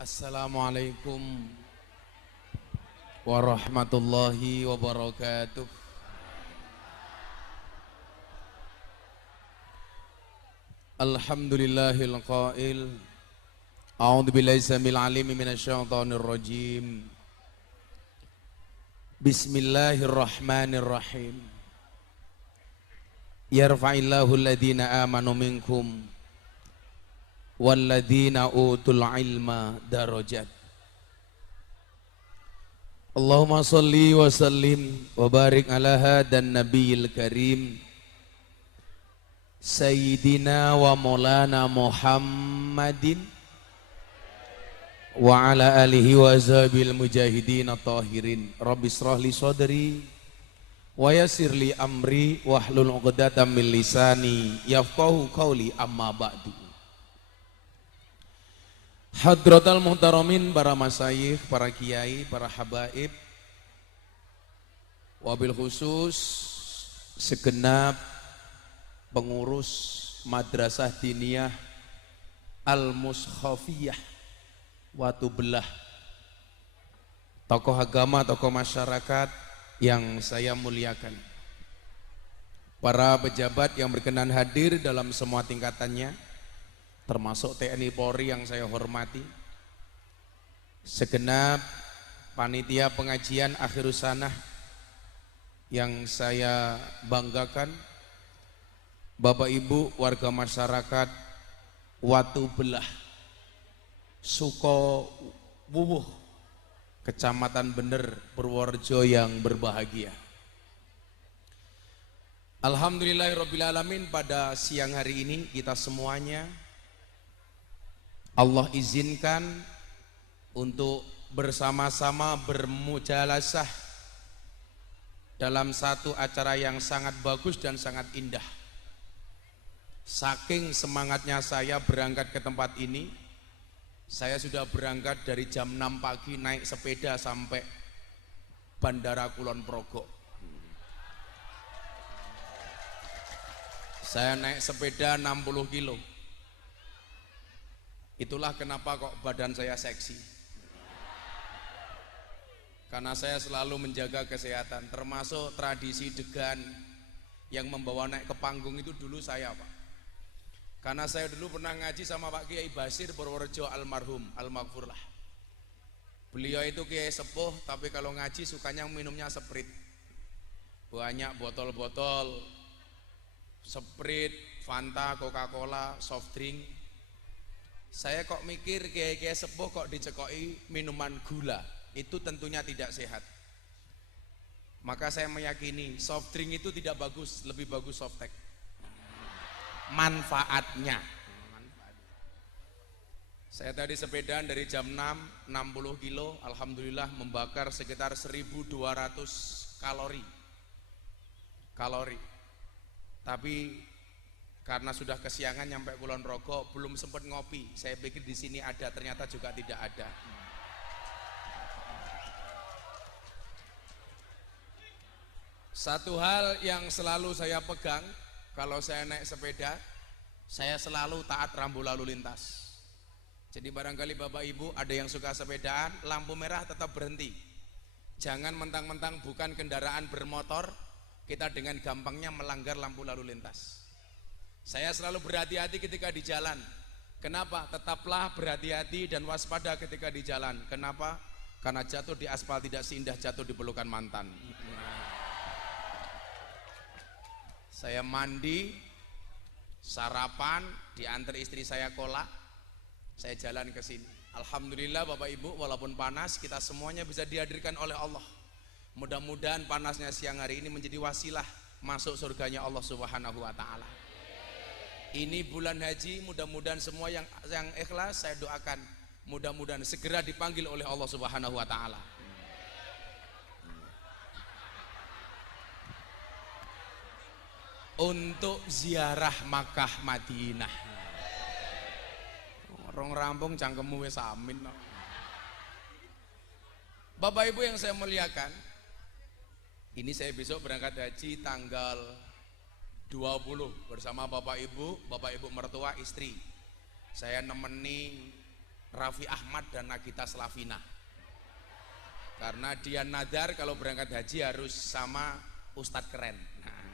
Assalamualaikum warahmatullahi wabarakatuh. Alhamdulillahil qail. A'udzu billahi samil alim minasyaitonir rajim. Bismillahirrahmanirrahim. Yarfa'illahu alladhina amanu minkum walladzina utul ilma darajat. Allahumma salli wa sallim wa barik ala hadan nabiyil karim Sayyidina wa maulana Muhammadin wa ala alihi wa sahbihi mujahidin at-tahirin. Rabbi israh li sadri wa yassir li amri wahlul 'uqdatam min lisani yafqahu qawli, amma ba'du. Hadratal muhtaramin, para masyayikh, para kiai, para habaib, wabil khusus segenap pengurus Madrasah Diniyah Al-Mushafiyah Watu Belah, tokoh agama, tokoh masyarakat yang saya muliakan, para pejabat yang berkenan hadir dalam semua tingkatannya, termasuk TNI Polri yang saya hormati, segenap panitia pengajian akhirus sanah yang saya banggakan, Bapak Ibu warga masyarakat Watu Belah, Suko Wuwuh, Kecamatan Bener, Purworejo yang berbahagia. Alhamdulillahirrabbilalamin, pada siang hari ini kita semuanya Allah izinkan untuk bersama-sama bermujalasah dalam satu acara yang sangat bagus dan sangat indah. Saking semangatnya saya berangkat ke tempat ini, saya sudah berangkat dari jam 6 pagi naik sepeda sampai Bandara Kulon Progo. Saya naik sepeda 60 kilo. Itulah kenapa kok badan saya seksi. Karena saya selalu menjaga kesehatan, termasuk tradisi degan yang membawa naik ke panggung itu dulu saya, Pak. Karena saya dulu pernah ngaji sama Pak Kiai Basir Purworejo almarhum, almaghfurlah. Beliau itu kiai sepuh, tapi kalau ngaji sukanya minumnya Sprite. Banyak botol-botol Sprite, Fanta, Coca-Cola, soft drink. Saya kok mikir kiai-kiai sepuh kok dicekoki minuman gula, itu tentunya tidak sehat. Maka saya meyakini soft drink itu tidak bagus, lebih bagus softtek. Manfaatnya. Saya tadi sepedaan dari jam 6, 60 kilo, alhamdulillah membakar sekitar 1200 kalori. Tapi karena sudah kesiangan nyampe Kulon Progo, belum sempat ngopi. Saya pikir di sini ada, ternyata juga tidak ada. Satu hal yang selalu saya pegang kalau saya naik sepeda, saya selalu taat rambu lalu lintas. Jadi barangkali Bapak Ibu ada yang suka sepedaan, lampu merah tetap berhenti. Jangan mentang-mentang bukan kendaraan bermotor, kita dengan gampangnya melanggar lampu lalu lintas. Saya selalu berhati-hati ketika di jalan. Kenapa? Tetaplah berhati-hati dan waspada ketika di jalan. Kenapa? Karena jatuh di aspal tidak seindah jatuh di pelukan mantan. Saya mandi, sarapan, diantar istri saya kolak, saya jalan ke sini. Alhamdulillah Bapak Ibu, walaupun panas, kita semuanya bisa dihadirkan oleh Allah. Mudah-mudahan panasnya siang hari ini menjadi wasilah masuk surganya Allah Subhanahu wa Ta'ala. Ini bulan haji, mudah-mudahan semua yang ikhlas saya doakan, mudah-mudahan segera dipanggil oleh Allah Subhanahu wa Ta'ala. Untuk ziarah Makkah Madinah. Orang rampung cangkemmu wis amin. Bapak Ibu yang saya muliakan, ini saya besok berangkat haji tanggal 20 bersama Bapak Ibu mertua, istri. Saya nemeni Raffi Ahmad dan Nagita Slavina. Karena dia nadar kalau berangkat haji harus sama Ustadz keren. Nah,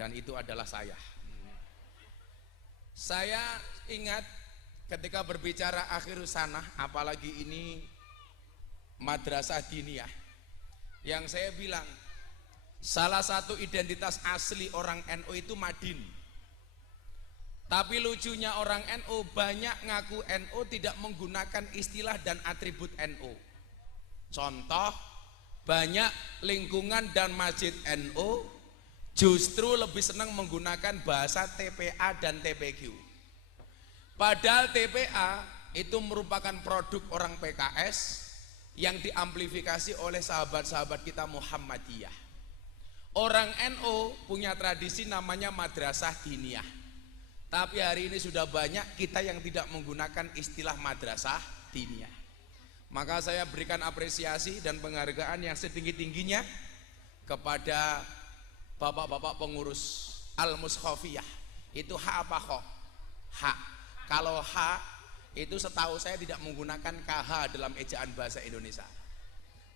dan itu adalah saya. Saya ingat ketika berbicara akhir sanah, apalagi ini madrasah diniyah, yang saya bilang salah satu identitas asli orang NU itu Madin. Tapi lucunya orang NU banyak ngaku NU tidak menggunakan istilah dan atribut NU. Contoh, banyak lingkungan dan masjid NU justru lebih senang menggunakan bahasa TPA dan TPQ. Padahal TPA itu merupakan produk orang PKS yang diamplifikasi oleh sahabat-sahabat kita Muhammadiyah. Orang NU punya tradisi namanya madrasah diniyah. Tapi hari ini sudah banyak kita yang tidak menggunakan istilah madrasah diniyah. Maka saya berikan apresiasi dan penghargaan yang setinggi-tingginya kepada bapak-bapak pengurus Al-Mushafiyah. Itu H apa Kho? H. Kalau H itu setahu saya tidak menggunakan KH dalam ejaan bahasa Indonesia,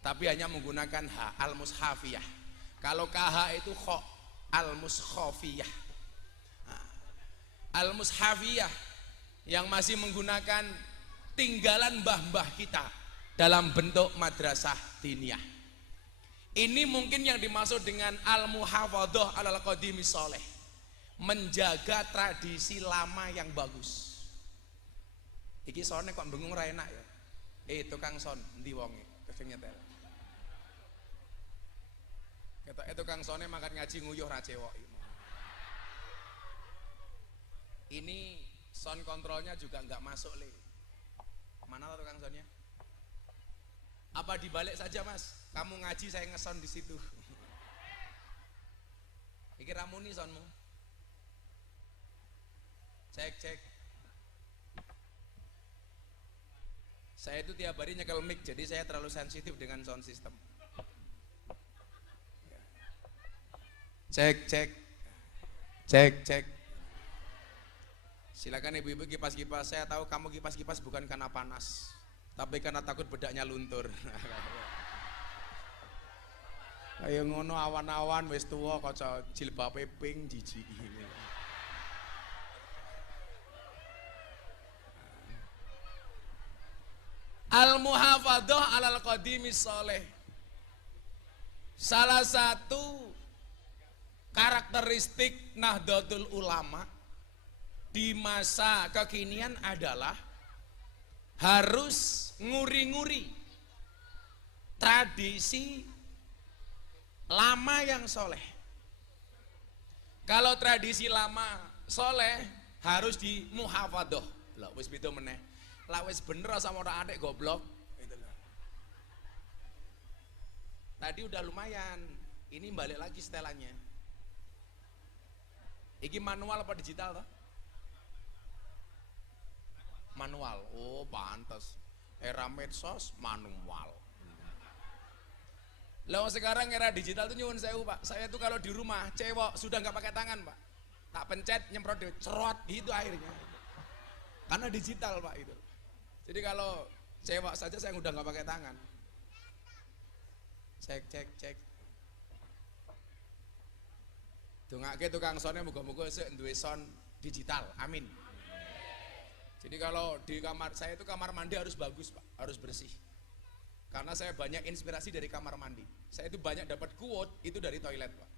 tapi hanya menggunakan H, Al-Mushafiyah. Kalau KH itu Kho, Al-Mushafiyah. Al-Mushafiyah yang masih menggunakan tinggalan mbah-mbah kita dalam bentuk madrasah diniyah. Ini mungkin yang dimaksud dengan al-muhafadhah alal qadimi sholeh, menjaga tradisi lama yang bagus. Iki sone kok bengung ra enak ya. Tukang son endi wonge kesing nyetel. Ketoke tukang sone makan ngaji nguyuh ra cewek. Ini sound kontrolnya juga nggak masuk le. Mana tukang soundnya? Apa dibalik saja mas? Kamu ngaji saya ngesound di situ. Iki ramuni soundmu. Cek. Saya itu tiap hari nyekel mic, jadi saya terlalu sensitif dengan sound system. Cek. Silakan ibu-ibu kipas-kipas. Saya tahu kamu kipas-kipas bukan karena panas, tapi karena takut bedaknya luntur. Kayak ngono awan-awan wis tuwa kaca jilbabe pink jijik. Al-muhafadhah alal qadimi sholeh. Salah satu karakteristik Nahdlatul Ulama di masa kekinian adalah harus nguri-nguri tradisi lama yang soleh. Kalau tradisi lama soleh harus di muhafadhah. Lah wis beda meneh. Lah wis bener sama orang adek goblok. Tadi udah lumayan. Ini balik lagi setelannya. Iki manual apa digital toh? Manual. Oh pantes. Era medsos manual. Lah sekarang era digital tuh nyuwun sewu pak. Saya tuh kalau di rumah cewek sudah nggak pakai tangan pak. Tak pencet nyemprot cerot gitu akhirnya. Karena digital pak itu. Jadi kalau cewek saja saya udah nggak pakai tangan. Cek. Dongake tukang sonnya muga-muga sik duwe son digital. Amin. Jadi kalau di kamar saya itu kamar mandi harus bagus pak, harus bersih. Karena saya banyak inspirasi dari kamar mandi. Saya itu banyak dapat quote itu dari toilet pak.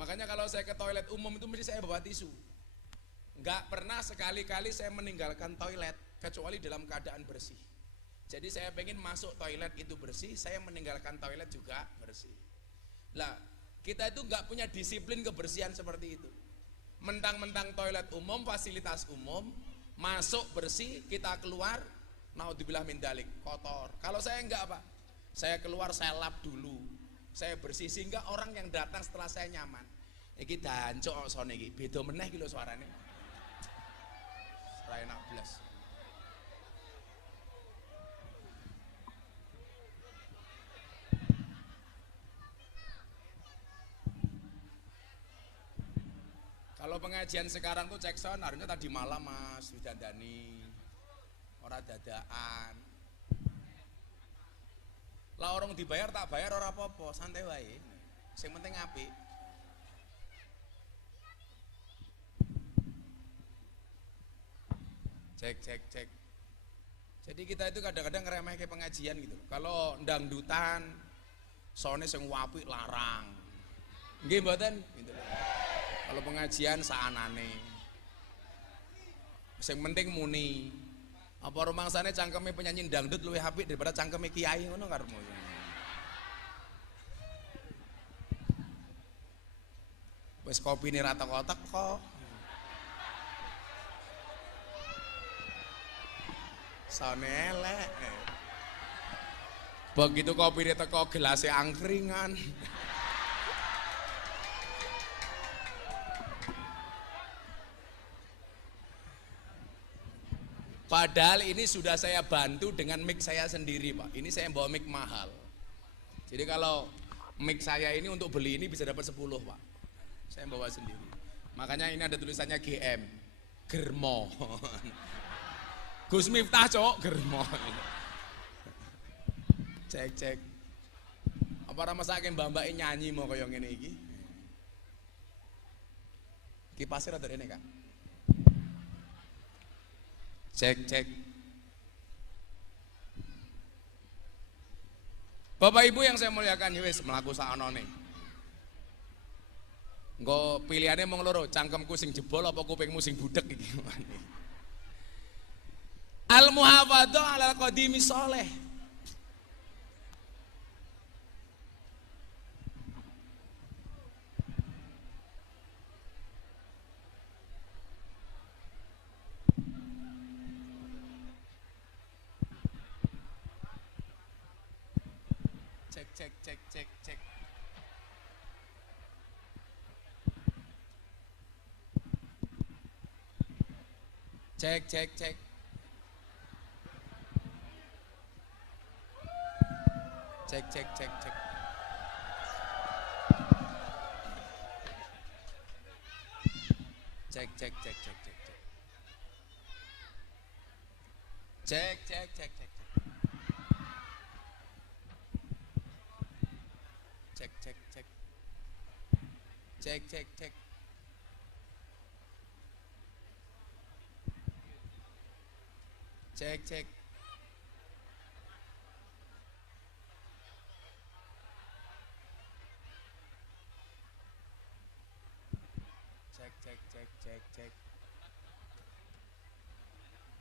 Makanya kalau saya ke toilet umum itu mesti saya bawa tisu. Nggak pernah sekali-kali saya meninggalkan toilet kecuali dalam keadaan bersih. Jadi saya pengen masuk toilet itu bersih, saya meninggalkan toilet juga bersih. Lah kita itu nggak punya disiplin kebersihan seperti itu. Mentang-mentang toilet umum, fasilitas umum, masuk bersih, kita keluar, naudzubillah min dzalik, kotor. Kalau saya enggak pak, saya keluar saya lap dulu, saya bersih sehingga orang yang datang setelah saya nyaman. Iki dancok sone iki, beda meneh iki lho suarane. Ra enak blas. Kalau pengajian sekarang tuh cek sound harusnya tadi malam mas, widandani. ora dadaan. Lah orang dibayar tak bayar ora apa-apa, santai wae. Sing penting apik. Cek. Jadi kita itu kadang-kadang ngeremeh ke pengajian gitu. Kalau dangdutan, soalnya sing apik larang. Nggih mboten gitu. Kalau pengajian saanane. Sing penting muni. Apa rumangsane cangkeme penyanyi dangdut luwih apik daripada cangkeme kiai ngono karepmu. Wis kopine ra teko-teko. Sone elek. Begitu kopine teko gelasé angkringan. Padahal ini sudah saya bantu dengan mic saya sendiri Pak. Ini saya bawa mic mahal. Jadi kalau mic saya ini untuk beli ini bisa dapat 10 Pak. Saya bawa sendiri. Makanya ini ada tulisannya GM. Germo. Gus Miftah cok germo. Cek. Apa ora mesake mbak-mbake nyanyi mau kaya ngene iki? Kipasir ada rene Kak. Cek. Bapak Ibu yang saya muliakan, wis mlaku sakonone. Engko pilihane mung loro, cangkemku sing jebol apa kupingmu sing budek iki. Al muhafadzah 'alal qadimi sholeh. Cek. Cek.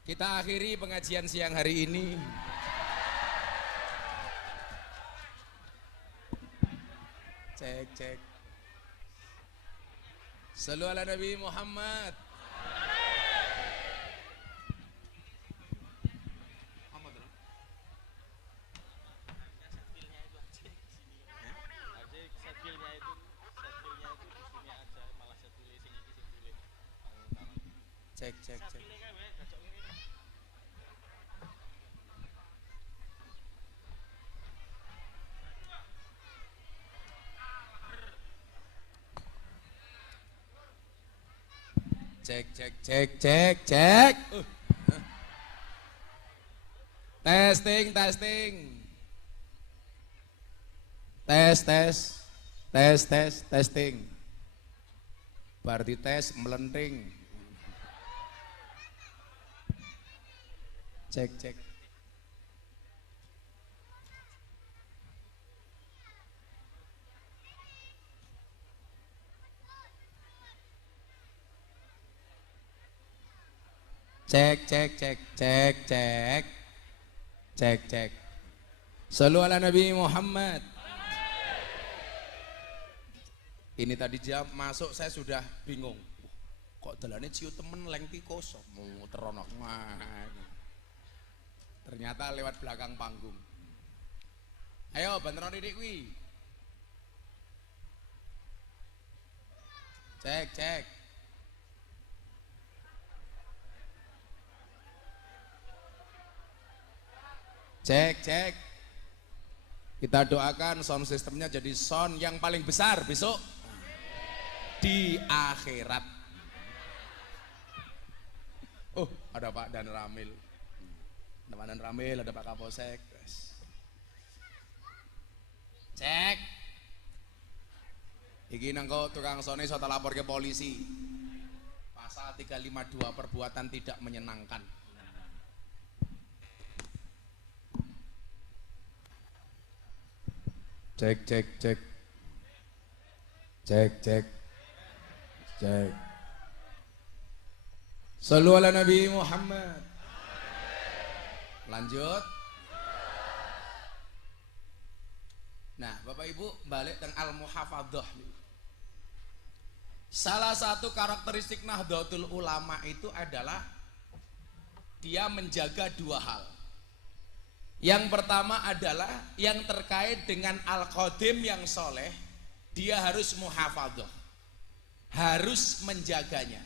Kita akhiri pengajian siang hari ini. Cek. Shallu ala Nabi Muhammad. Cek. Testing. Testing. Berarti tes melenting. Cek. Cek. Shallu ala Nabi Muhammad. Ini tadi jam masuk saya sudah bingung. Kok dalane ciut temen leng tikus teronok. Ternyata lewat belakang panggung. Ayo banteran didik kuwi. Cek. Kita doakan sound systemnya jadi sound yang paling besar besok di akhirat. Oh, ada Pak Dan Ramil. Dan Ramil, ada Pak Kapolsek. Cek. Iki nangko tukang sone iso lapor ke polisi. Pasal 352 perbuatan tidak menyenangkan. Cek. Shallu ala Nabi Muhammad. Lanjut. Nah, Bapak Ibu balik teng Al-Muhafadzah. Salah satu karakteristik Nahdlatul Ulama itu adalah dia menjaga dua hal. Yang pertama adalah yang terkait dengan Al-Qadim yang soleh, dia harus muhafadzah, harus menjaganya.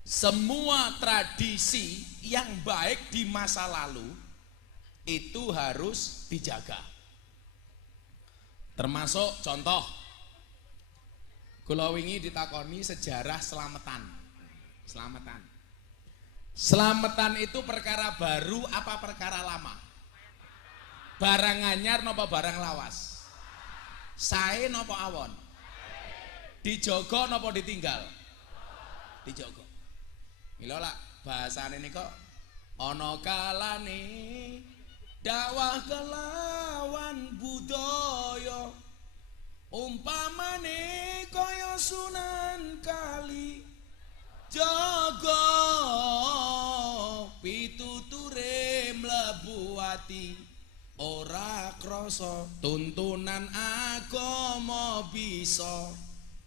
Semua tradisi yang baik di masa lalu itu harus dijaga. Termasuk contoh, kula wingi ditakoni sejarah selamatan. Selamatan itu perkara baru apa perkara lama? Barang anyar napa barang lawas? Sae napa awon? Dijogo napa ditinggal? Dijogo. Mila lak bahasane nika ana kalane dakwah kelawan budaya umpamane kaya Sunan Kali jaga pituture mlebu ati ora krasa tuntunan agama bisa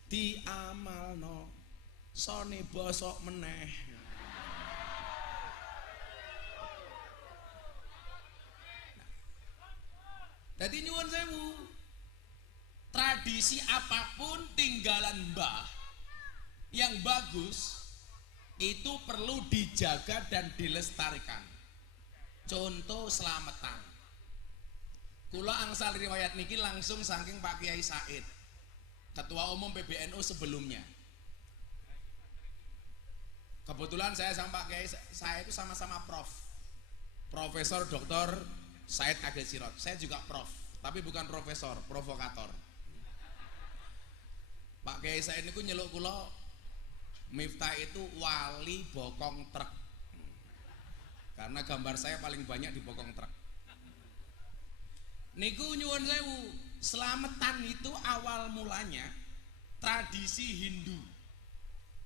diamalno sone bosok meneh. Jadi nyuwun sewu, tradisi apapun tinggalan mbah yang bagus itu perlu dijaga dan dilestarikan. Contoh selamatan. Kula angsal riwayat niki langsung saking Pak Kiai Said, Ketua Umum PBNU sebelumnya. Kebetulan saya sama Pak Kiai Said itu sama-sama Profesor Dr. Said Agil Sirot. Saya juga prof, tapi bukan profesor, provokator. Pak Kiai Said niku nyeluk kula Miftah itu wali bokong truk. Karena gambar saya paling banyak di bokong truk. Niku nyuwun sewu, selamatan itu awal mulanya tradisi Hindu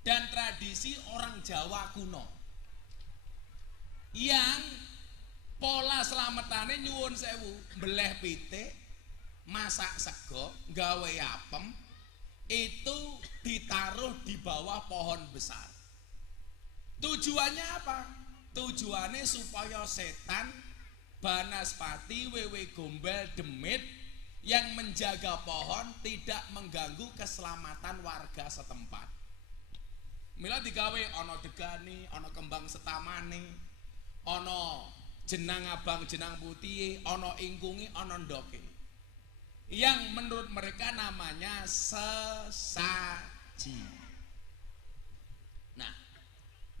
dan tradisi orang Jawa kuno. Yang pola selamatane nyuwun sewu, beleh pitik, masak sego, gawe apem, itu ditaruh di bawah pohon besar. Tujuannya apa? Tujuannya supaya setan, banaspati, wewe gombel, demit yang menjaga pohon tidak mengganggu keselamatan warga setempat. Mila digawe ono degani, ono kembang setamane, ono jenang abang, jenang putih, ono ingkungi, ono ndoke. Yang menurut mereka namanya sesaji. Nah,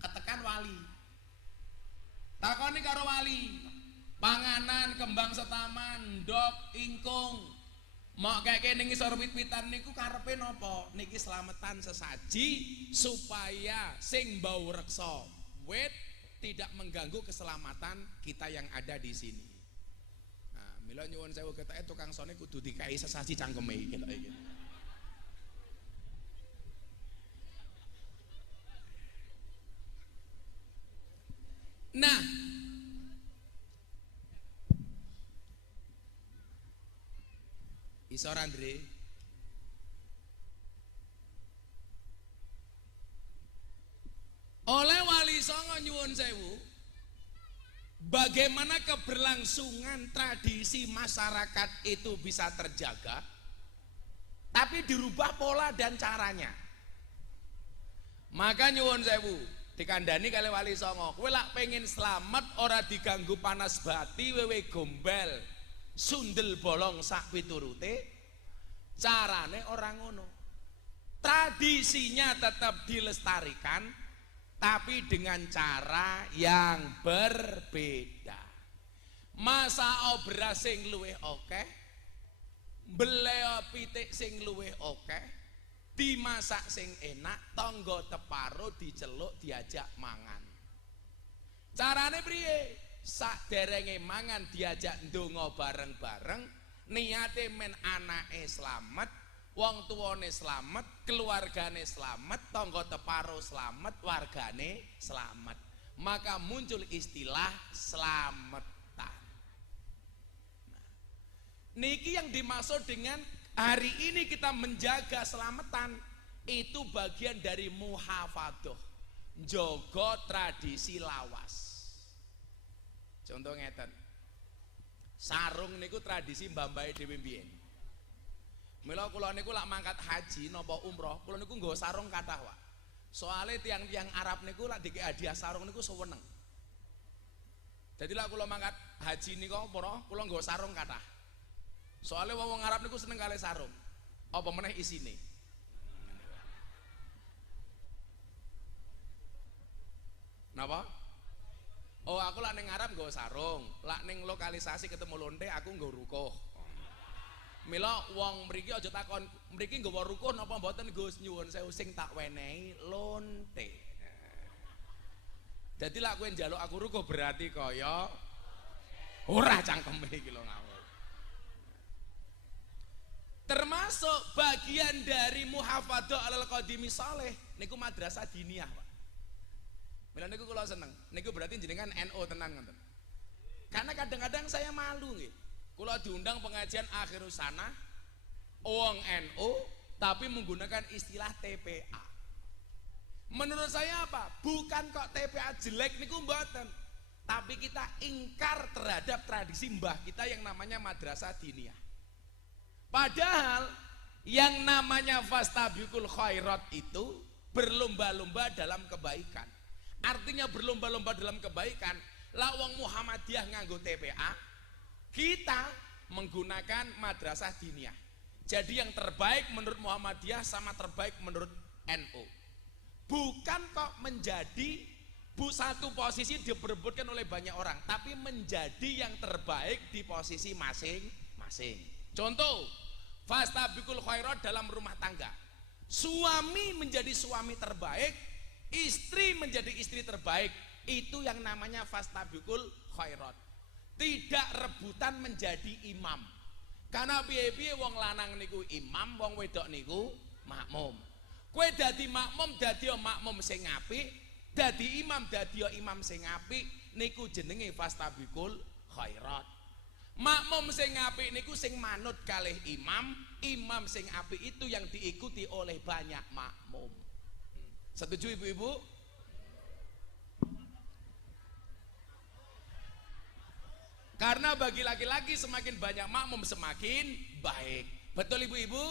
ketekan wali. Takoni karo wali, panganan kembang setaman, ndok, ingkung, mau kayak ning ngisor wit-witan niku karepe napa? Niki selamatan sesaji supaya sing bau reksa wit tidak mengganggu keselamatan kita yang ada di sini. Nah, mila nyuwun sewu ketake tukang sone kudu dikai sesaji cangkeme iki lho iki. Nah, isor Andre, oleh Wali Songo nyuwun sewu, bagaimana keberlangsungan tradisi masyarakat itu bisa terjaga, tapi dirubah pola dan caranya. Maka nyuwun sewu, dikandani kali Wali Songo, kowe lak pengen selamat ora diganggu panas bati, wewe gombel, sundel bolong sak piturute, carane orang ngono. Tradisinya tetap dilestarikan, tapi dengan cara yang berbeda. Masa beras sing luwih akeh, beleo pitik sing luwih akeh, dimasak sing enak, tangga teparo diceluk diajak mangan. Carane priye? Saderenge mangan diajak ndonga bareng-bareng, niate men anake slamet, wong tuane slamet, keluargane slamet, tangga teparo slamet, wargane slamet. Maka muncul istilah slametan. Niki yang dimaksud dengan hari ini kita menjaga selamatan, itu bagian dari muhafadoh, njogo tradisi lawas. Contoh ngeten, sarung niku tradisi mbah-mbahe dhewe mbiyen. Mila kula niku lak mangkat haji napa umroh, kula niku nggawa sarung kathah wae. Soale tiang-tiang Arab niku lak dikek hadiah sarung niku seweneng. Jadi lak kula mangkat haji niku umroh, kula nggawa sarung kathah. Soalnya wong Arab niku seneng kali sarung. Apa meneh isine? Napa? Oh, aku lak ning Arab nggawa sarung, lak ning lokalisasi ketemu lonte aku nggawa rukuh. Mila wong mriki aja takon, mriki nggawa rukuh napa mboten Gus, nyuwun sewu sing tak wenehi lonte. Dadi lak kowe njaluk aku rukuh berarti kaya ora cangkeme iki lho ngawur. Termasuk bagian dari muhafadzah alal qadimi saleh niku madrasah diniyah, Pak. Mila niku kula seneng. Niku berarti jenengan NU tenan ngoten. Karena kadang-kadang saya malu nggih. Kula diundang pengajian akhirus sana wong NU tapi menggunakan istilah TPA. Menurut saya apa? Bukan kok TPA jelek niku mboten. Tapi kita ingkar terhadap tradisi mbah kita yang namanya madrasah diniyah. Padahal yang namanya fastabiqul khairat itu berlomba-lomba dalam kebaikan. Artinya berlomba-lomba dalam kebaikan. Lawang Muhammadiyah nganggo TPA, kita menggunakan madrasah diniyah. Jadi yang terbaik menurut Muhammadiyah sama terbaik menurut NU. Bukan kok menjadi satu posisi diperebutkan oleh banyak orang, tapi menjadi yang terbaik di posisi masing-masing. Contoh, fastabiqul khairat dalam rumah tangga. Suami menjadi suami terbaik, istri menjadi istri terbaik. Itu yang namanya fastabiqul khairat. Tidak rebutan menjadi imam. Karena piye-piye wong lanang niku imam, wong wedok niku makmum. Kowe dadi makmum, dadi makmum sing apik, dadi imam sing apik, niku jenenge fastabiqul khairat. Makmum sing apik niku sing manut kalih imam, imam sing apik itu yang diikuti oleh banyak makmum. Setuju ibu-ibu? Karena bagi laki-laki semakin banyak makmum semakin baik. Betul ibu-ibu?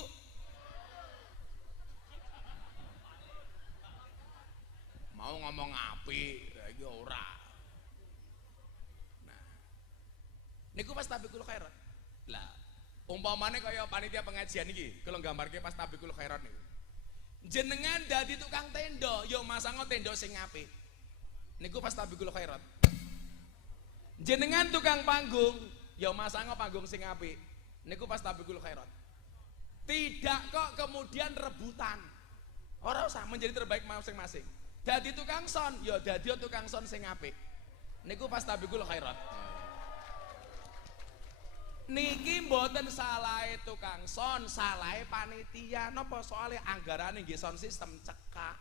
Mau ngomong apik lagi ora. Niku fastabiqul khairat. Lah, umpamane kaya panitia pengajian iki, kalau nggambarke fastabiqul khairat niku. Jenengan dadi tukang tenda, yo masango tenda sing apik. Niku fastabiqul khairat. Jenengan tukang panggung, yo masango panggung sing apik. Niku fastabiqul khairat. Tidak kok kemudian rebutan. Ora usah menjadi terbaik masing-masing. Dadi tukang son, yo dadi tukang son sing apik. Niku fastabiqul khairat. Niki mboten salahe tukang son, salahe panitia. Napa soalnya anggarane nggih sound system cekak.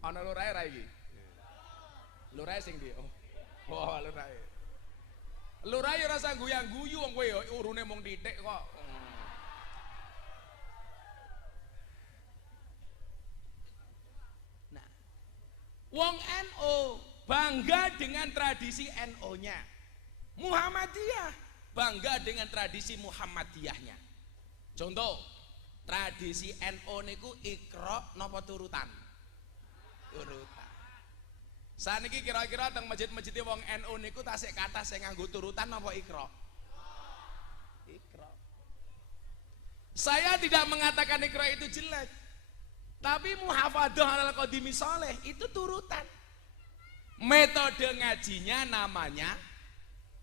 Ana lurahe ra iki? Lurahe sing ndi? Oh, lurahe. Lurahe ora usah guyang-guyu wong kowe urune mung titik kok. Wong NU bangga dengan tradisi NU-nya. Muhammadiyah bangga dengan tradisi Muhammadiyahnya. Contoh, tradisi NU niku Iqra napa turutan? Turutan. Saniki kira-kira teng masjid-masjid wong NU niku tasik kathah sing nganggo turutan napa Iqra? Saya tidak mengatakan Iqra itu jelek, tapi muhafadzah alal qadimi sholeh itu turutan. Metode ngajinya namanya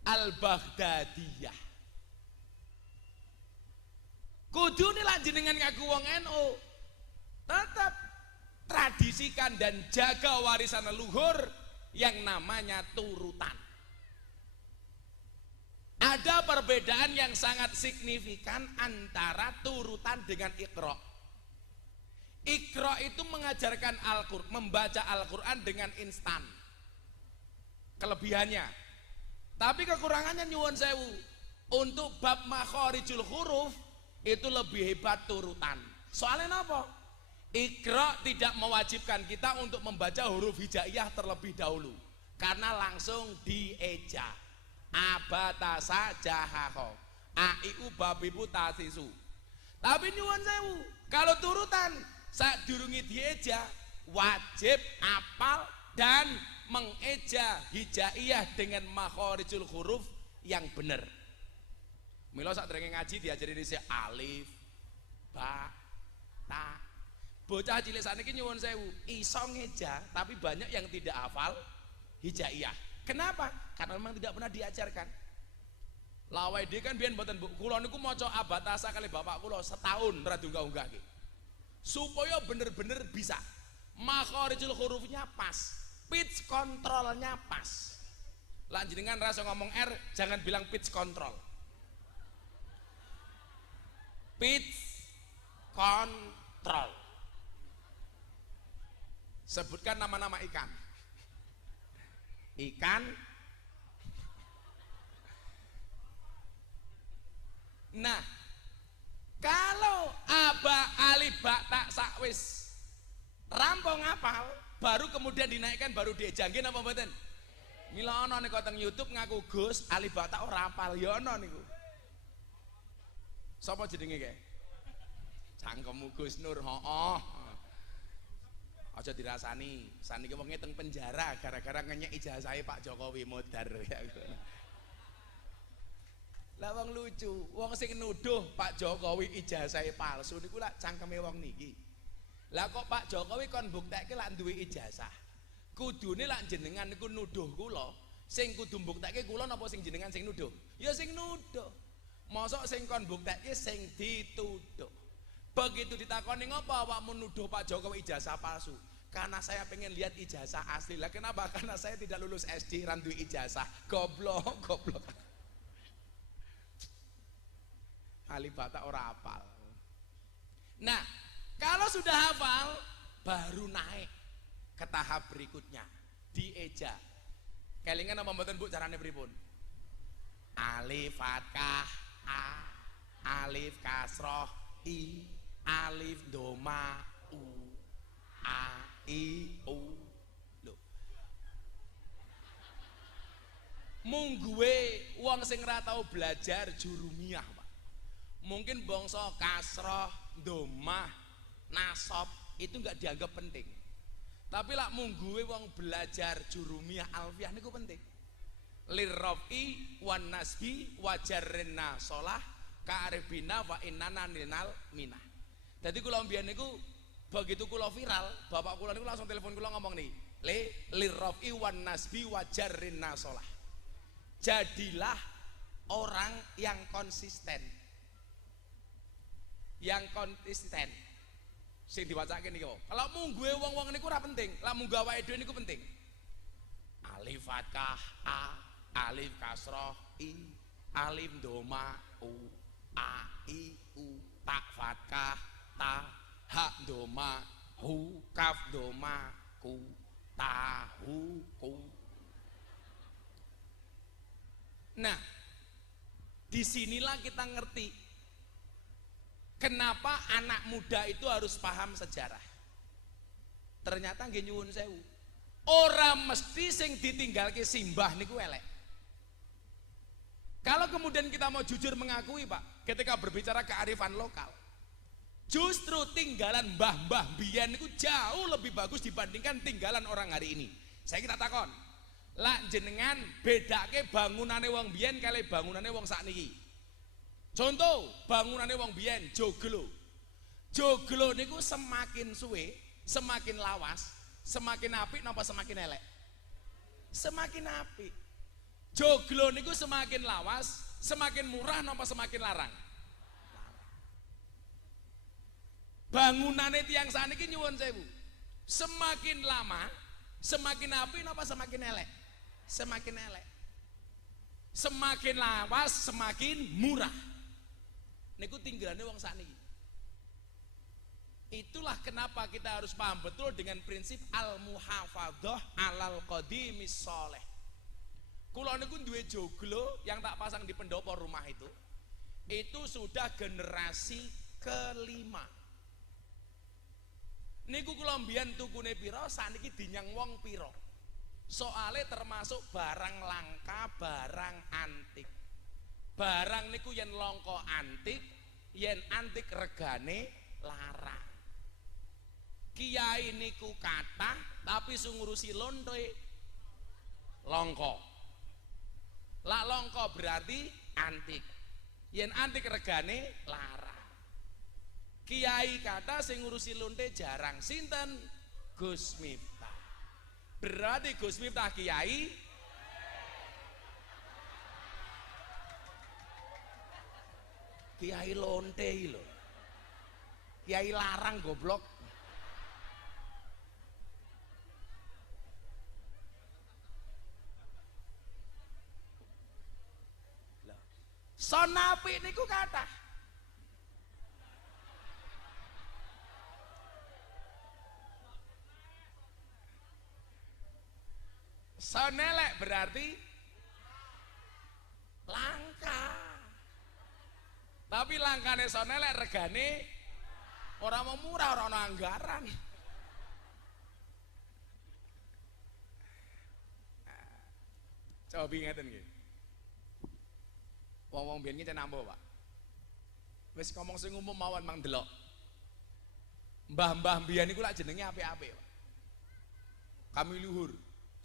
Al-Baghdadiyah. Kudu nih lah jenengan ngaku wong NU, tetap tradisikan dan jaga warisan leluhur yang namanya turutan. Ada perbedaan yang sangat signifikan antara turutan dengan Iqra. Iqra itu mengajarkan Al-Qur'an, membaca Al-Qur'an dengan instan. Kelebihannya. Tapi kekurangannya nyuwun sewu. Untuk bab makharijul huruf itu lebih hebat turutan. Soalnya apa? Iqra tidak mewajibkan kita untuk membaca huruf hijaiyah terlebih dahulu, karena langsung dieja. Abatasa jahaho aiu babibu tasisu. Tapi nyuwun sewu, kalau turutan sadurunge dieja wajib apal dan mengeja hijaiyah dengan makharijul huruf yang benar. Mila sak derenge ngaji diajari dhisik alif, ba, ta. Bocah cilik saniki nyuwun sewu, iso ngeja tapi banyak yang tidak hafal hijaiyah. Kenapa? Karena memang tidak pernah diajarkan. Lawai dia kan biyen mboten Bu, kula niku maca abatasa kali bapak kula setahun ora diunggah-unggah iki. Supaya bener-bener bisa. Makharijul hurufnya pas, pitch kontrolnya pas. Lah jenengan rasa ngomong R, jangan bilang pitch control. Pitch control. Sebutkan nama-nama ikan. Ikan. Nah, kalau aba alif ba ta sakwis rampung hafal, baru kemudian dinaikkan, baru diejangin apa mboten? Mila ana nek teng YouTube ngaku Gus alif ba ta ora hafal, ya ana niku. Sapa jenenge kae? Cangkemmu Gus Nur, hooh. Aja dirasani, saniki wonge teng penjara gara-gara ngenyek ijazahe Pak Jokowi modar ya. Lah wong lucu, wong sing nuduh Pak Jokowi ijazahe palsu niku lak cangkeme wong niki. Lah kok Pak Jokowi kon mbuktekke lak duwe ijazah. Kudune lak jenengan niku nuduh kula, sing kudu mbuktekke kula napa sing jenengan sing nuduh? Ya sing nuduh. Mosok sing kon mbuktekke sing dituduh. Begitu ditakoni ngapa awakmu nuduh Pak Jokowi ijazah palsu? Karena saya pengen lihat ijazah asli. Lah kenapa? Karena saya tidak lulus SD ran duwe ijazah. Goblok, goblok. Alif ba ta ora hafal. Nah, kalau sudah hafal baru naik ke tahap berikutnya, dieja. Kelingan apa mboten Bu carane pripun? Alif fathah a, alif kasroh i, alif doma u, a i u. Lho. Mungguwe wong sing ora tau belajar jurumiyah, Pak. Mungkin bangsa kasroh, domah, nasab itu enggak dianggap penting. Tapi lak mungguwe wong belajar jurumiyah alfiyah niku penting. Lirrafi wan nasbi wajarrin nasolah ka'arifina wa innana ninal minah. Jadi kula mbiyen niku begitu kula viral, bapak kula niku langsung telepon kula ngomong nih, lirrafi wan nasbi wajarrin nasolah. Jadilah orang yang konsisten. Yang konsisten. Sing diwacake niki kok. Kalau mungguhe wong-wong niku ora penting, lak munggah awake dhewe niku penting. Alif fathah a, alif kasroh i, alif doma u, a i u, ta fathah ta, ha doma hu, kaf doma ku, ta hu ku. Nah, disinilah kita ngerti kenapa anak muda itu harus paham sejarah. Ternyata nggih nyuwun sewu, ora mesti sing ditinggalke simbah niku elek. Kalau kemudian kita mau jujur mengakui Pak, ketika berbicara kearifan lokal, justru tinggalan mbah-mbah biyen niku jauh lebih bagus dibandingkan tinggalan orang hari ini. Saya kira takon, lak jenengan bedake bangunane wong biyen kali bangunane wong sakniki. Contoh bangunannya wong biyen joglo. Joglo niku semakin suwe, semakin lawas, semakin apik napa semakin elek? Semakin apik. Joglo niku semakin lawas, semakin murah napa semakin larang? Bangunane tiang saniki nyuwun sewu. Semakin lama, semakin apik napa semakin elek? Semakin elek. Semakin lawas, semakin murah. Niku tinggalane wong sakniki. Itulah kenapa kita harus paham betul dengan prinsip al-muhafadzah alal qadimis sholeh. Kula niku duwe joglo yang tak pasang di pendopo rumah itu sudah generasi kelima. Niku kula mbiyen tukune pira, saniki dinyang wong pira. Soale termasuk barang langka, barang antik. Barang niku yen langka antik, yen antik regane larang. Kiai niku kathah tapi sing ngurusi lonte langka. Lah langka berarti antik. Yen antik regane larang. Kiai kathah sing ngurusi lonte jarang. Sinten? Gus Miftah. Berarti Gus Miftah kiai lonte lho. Kiai larang goblok. Sonapi niku kathah. Sonelek berarti langka. Tapi langkane sonelek regane ora mau murah, ora ana anggaran. Coba ngeten nggih. Wong-wong biyen iki nampa, Pak. Wis ngomong sing umum mawon mang delok. Mbah-mbah biyen niku lak jenenge apik-apik, Pak. Kami luhur.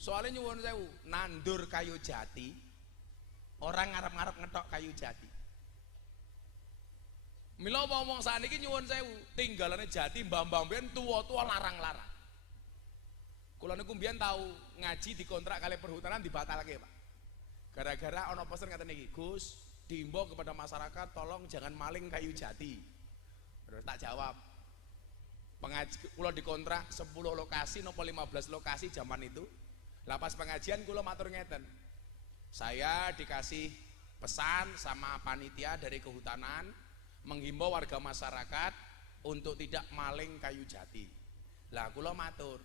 Soalnya nyuwun sewu, nandur kayu jati, orang ngarep-ngarep ngetok kayu jati. Mila wong-wong sakniki nyuwun sewu, tinggalane jati mbah-mbah biyen tuwa-tuwa larang-larang. Kula niku mbiyen tau ngaji dikontrak kali perhutanan dibatalke, Pak. Gara-gara ana pesen ngaten iki, Gus, diimbau kepada masyarakat tolong jangan maling kayu jati. Terus tak jawab, pengaji kula dikontrak 10 lokasi nopo 15 lokasi zaman itu. Lah pas pengajian kula matur ngeten, saya dikasih pesan sama panitia dari kehutanan menghimbau warga masyarakat untuk tidak maling kayu jati. Lah kula matur,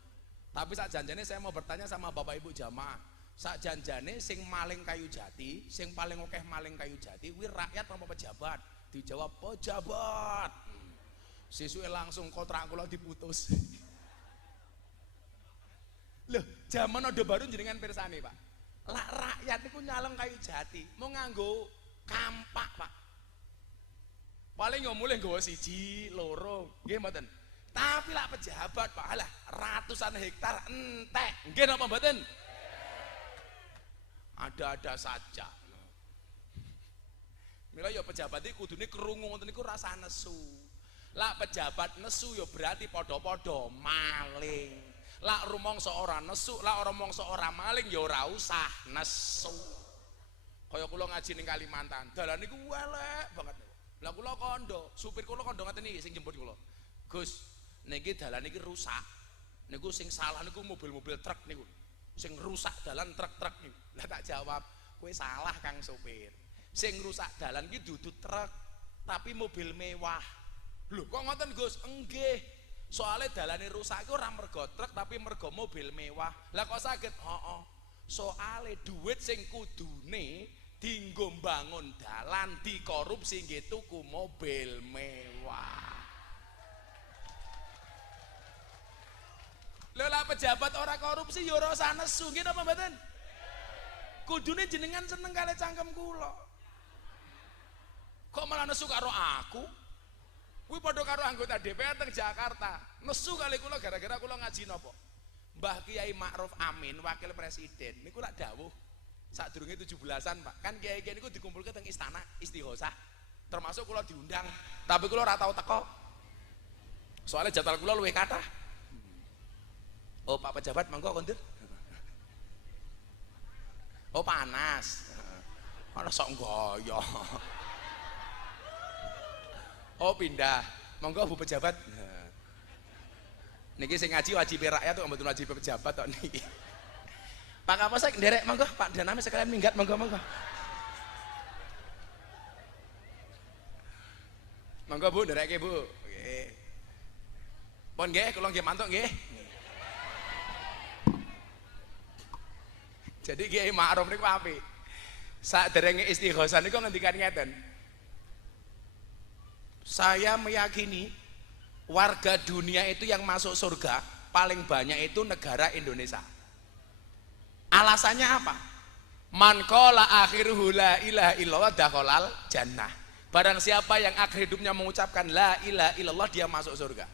tapi sak janjane saya mau bertanya sama bapak ibu jamaah, sak janjane sing maling kayu jati, sing paling akeh maling kayu jati kuwi rakyat apa pejabat? Dijawab pejabat. Sesuke langsung kontrak kula diputus. Loh, zaman Orde Baru jenengan pirsani, Pak. Lah rakyat niku nyalem kayu jati, mau nganggo kampak, Pak. Paling yo mulih nggawa 1, 2, nggih mboten. Tapi lah pejabat, Pak, alah ratusan hektar entek. Nggih napa mboten? Ada-ada saja. Mila ya pejabat iki kudune krungu ngoten niku rasa nesu. Lah pejabat nesu ya berarti padha-padha maling. Lah rumangsa ora nesu, lah ora rumangsa ora maling ya ora usah nesu. Kaya kula ngaji ning Kalimantan, dalan niku elek banget. Lah kula kandha, supir kula kandha ngaten iki sing jemput kula. Gus, niki dalan iki rusak. Niku sing salah niku mobil-mobil truk niku. Sing rusak dalan truk-truk niku. Lah tak jawab, kowe salah Kang sopir. Sing rusak dalan ki dudu truk, tapi mobil mewah. Lho kok ngoten Gus? Enggih. Soalnya dalane rusak itu ora mergo truk tapi mergo mobil mewah. Lah kok saged? Heeh. Soale duit sing kudune dienggo mbangun dalan dikorupsi nggih tuku mobil mewah. Lha pejabat ora korupsi ya ora usah nesu nggih napa mboten? Kudune jenengan seneng kali cangkem kula. Kok malah nesu karo aku? Kuwi padha karo anggota DPR teng Jakarta. Nesu kali kula gara-gara kula ngaji napa? Mbah Kiai Ma'ruf Amin, wakil presiden niku lak dawuh sadurunge 17-an, Pak. Kan kiai-kiai niku dikumpulke teng istana Istighosa. Termasuk kula diundang, tapi kula ora tau teko. Soalnya jadwal kula luwih kathah. Oh, Pak pejabat monggo kondur. Oh, panas. Ana sok nggoyo. Oh, pindah. Monggo Bu pejabat. Niki sing ngaji wajib rakyat kok mboten wajib pejabat tok niki. Pak Kapolsek nderek monggo, Pak Daname sekalian minggat monggo. Monggo Bu, nderekke Bu. Nggih. Pun nggih, kula nggih mantuk nggih. Jadi Kiai Ma'ruf niku apik. Saderenge istighosah niku ngendikan ngeten. Saya meyakini warga dunia itu yang masuk surga paling banyak itu negara Indonesia. Alasannya apa? Man qala akhiruhu la ilaha illallah dakhalal jannah. Barang siapa yang akhir hidupnya mengucapkan la ilaha illallah dia masuk surga.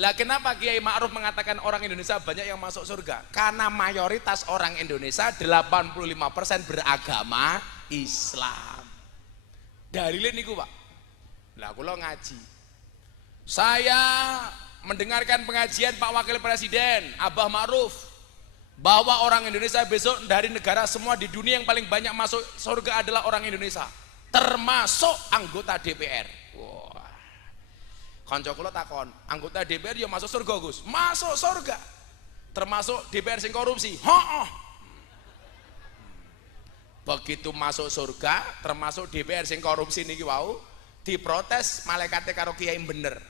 Lah kenapa Kiai Ma'ruf mengatakan orang Indonesia banyak yang masuk surga? Karena mayoritas orang Indonesia 85% beragama Islam. Dalile niku, Pak. Lah kula ngaji. Saya mendengarkan pengajian Pak Wakil Presiden Abah Ma'ruf bahwa orang Indonesia besok dari negara semua di dunia yang paling banyak masuk surga adalah orang Indonesia, termasuk anggota DPR. Wah. Kanca kula takon, anggota DPR ya masuk surga, Gus? Masuk surga. Termasuk DPR sing korupsi. Heeh. Begitu masuk surga, termasuk DPR sing korupsi niki wau, diprotes malaikate karo kiai bener.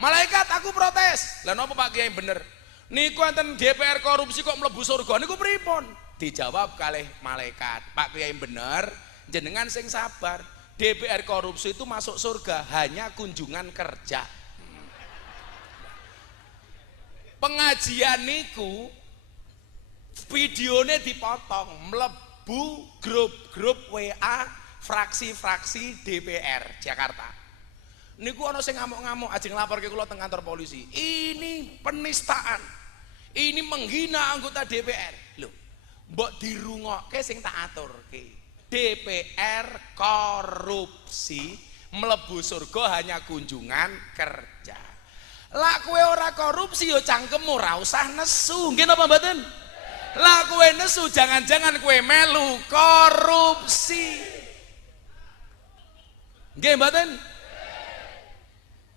Malaikat aku protes. Lah napa Pak Kiai bener? Niku enten DPR korupsi kok mlebu surga niku pripun? Dijawab kalih malaikat, Pak Kiai bener, jenengan sing sabar. DPR korupsi itu masuk surga hanya kunjungan kerja. Pengajian niku videonya dipotong mlebu grup-grup WA fraksi-fraksi DPR Jakarta. Niku ana sing ngamuk-ngamuk ajeng lapor ke kula teng kantor polisi. Ini penistaan. Ini menghina anggota DPR. Loh, mbok dirungokke sing tak aturke. DPR korupsi mlebu surga hanya kunjungan kerja. Lah kowe ora korupsi yo cangkemmu ora usah nesu. Nggih napa mboten? Lah kowe nesu jangan-jangan kowe melu korupsi. Nggih mboten?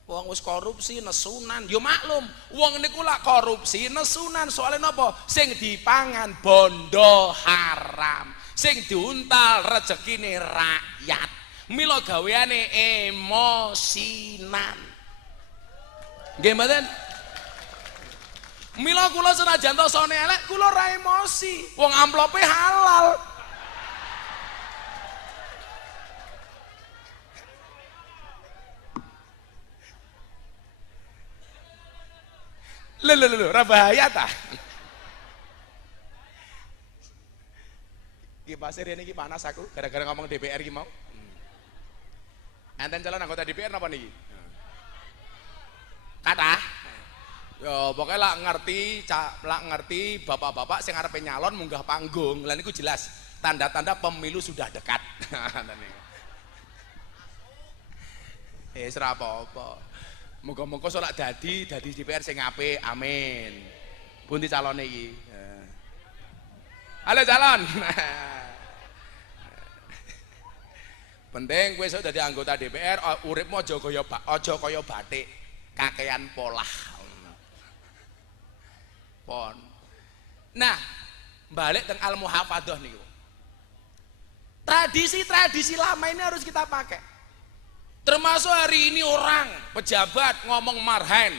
Wong wis korupsi nesunan, yo maklum. Wong niku lak korupsi nesunan soalnya napa? Sing dipangan bondo haram. Sing diuntal rezekine rakyat. Mila gaweane emosinan. Nggih mboten? Mila kula senajan to sone elek, kula ora emosi. Wong amplope halal. Lho, ora bahaya ta? Iki pasir ini iki panas aku gara-gara ngomong DPR iki mau. Enten calon anggota DPR napa niki? Kathah. Yo pokoknya lak ngerti bapak-bapak sing arepe nyalon munggah panggung. Lah niku jelas tanda-tanda pemilu sudah dekat. Ora apa-apa. Muga-muga solak dadi DPR sing apik. Amin. Pundi calone iki? Halo calon. Penting kowe esuk dadi anggota DPR, uripmu aja kaya batik, kakean polah. Pon. Nah, balik teng Al-Muhafadzah niku. Tradisi-tradisi lama ini harus kita pakai. Termasuk hari ini orang pejabat ngomong marhen.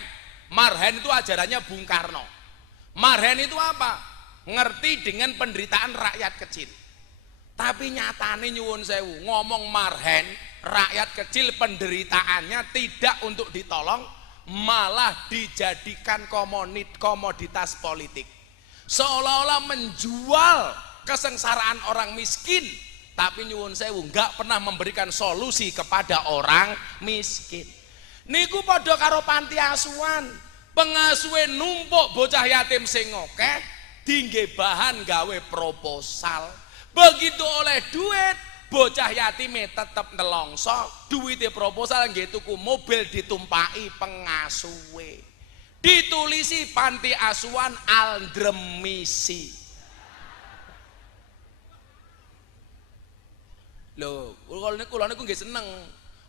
Marhen itu ajarannya Bung Karno. Marhen itu apa? Ngerti dengan penderitaan rakyat kecil. Tapi nyatane nyuwun sewu, ngomong marhen, rakyat kecil penderitaannya tidak untuk ditolong, malah dijadikan komoditas politik. Seolah-olah menjual kesengsaraan orang miskin, tapi nyuwun sewu nggak pernah memberikan solusi kepada orang miskin. Niku padha karo panti asuhan, pengasuhe numpuk bocah yatim sing akeh, dingge bahan gawe proposal. Begitu oleh duit, bocah yatime tetep nelongso, duwite proposal nggih tuku mobil ditumpaki pengasuhe. Ditulisi panti asuhan Aldremisi. Lho, kula niku nggih seneng.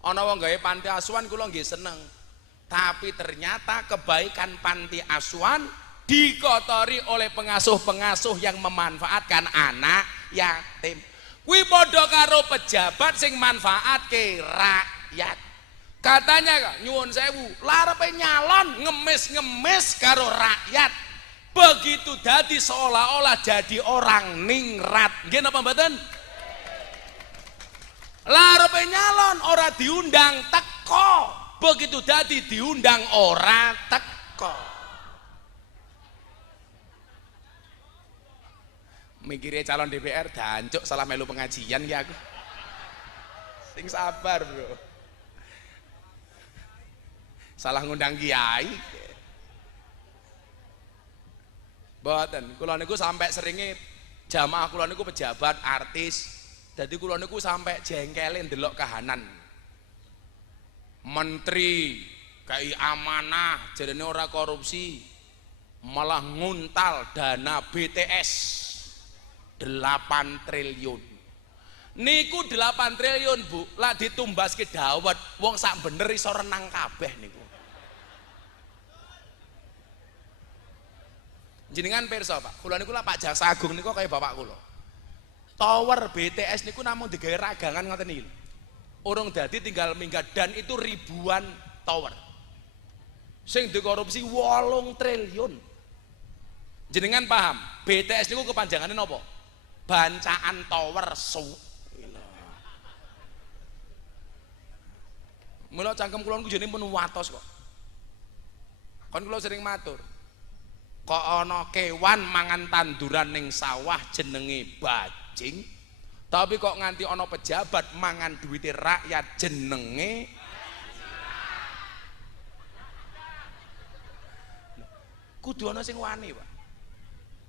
Ana wong gawe panti asuhan kula nggih seneng. Tapi ternyata kebaikan panti asuhan dikotori oleh pengasuh-pengasuh yang memanfaatkan anak yatim. Kuwi padha karo pejabat sing manfaatke rakyat. Katanya nyuwun sewu, larepe nyalon ngemis-ngemis karo rakyat. Begitu dadi seolah-olah jadi orang ningrat. Nggih napa mboten? Larepe nyalon ora diundang teko. Begitu dadi diundang ora teko. Mikire calon DPR dancuk salah melu pengajian ya aku. Sing sabar, Bro. Salah ngundang kiai. Mboten, kula niku sampai seringe jamaah kula niku pejabat, artis. Dadi kula niku sampai jengkele ndelok kahanan. Menteri kai amanah jarene ora korupsi, malah nguntal dana BTS 8 triliun. Niku 8 triliun, Bu, lah ditumbaske dawet wong sak bener iso renang kabeh niku. Jenengan pirsa, Pak, kula niku lah Pak Jaksa Agung niku kaya bapak kula. Tower BTS niku namung digawe ragangan ngoten iki. Urung dadi tinggal minggat dan itu ribuan tower. Sing dikorupsi 8 triliun. Jenengan paham, BTS niku kepanjangane napa? Bancaan tower su. Mula cangkem kula niku jane pun watos kok. Kon kula sering matur. Kok ana kewan mangan tanduran ning sawah jenenge bajing, tapi kok nganti ana pejabat mangan duwite rakyat jenenge kudu ana sing wani, Pak.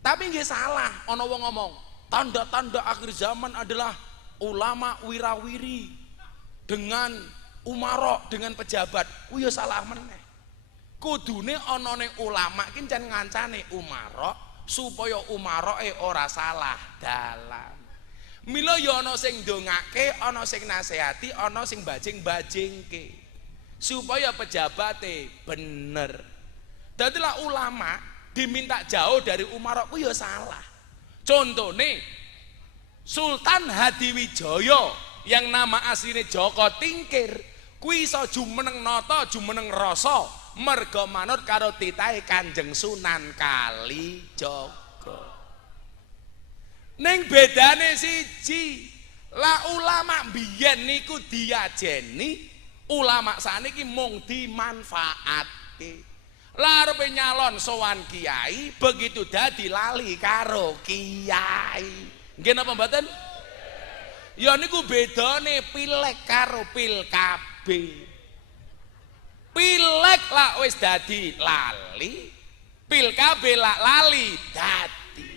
Tapi nggih salah ana wong ngomong, tanda-tanda akhir zaman adalah ulama wirawiri dengan umarok dengan pejabat. Kuwi ya salah meneh. Kudune ana ning ulama ki jan ngancane umarok supaya umaroke ora salah dalan. Mila ya ana sing ndongake, ana sing nasihati, ana sing bajing-bajingke supaya pejabate bener. Dadilah ulama diminta jauh dari umarok ku ya salah. Contone Sultan Hadiwijaya yang nama asline Joko Tingkir kuwi iso jumeneng nata, jumeneng rasa merga manut karo titahe Kanjeng Sunan Kalijaga. Ning bedane siji, lah ulama biyen niku diajeni, ulama saniki mung dimanfaatke. Lah arepe nyalon sowan kiai, begitu dadi lali karo kiai. Nggih napa mboten? Ya niku bedane pilek karo pilkab. Pilek lah wis dadi lali, pilkab lah lali dadi.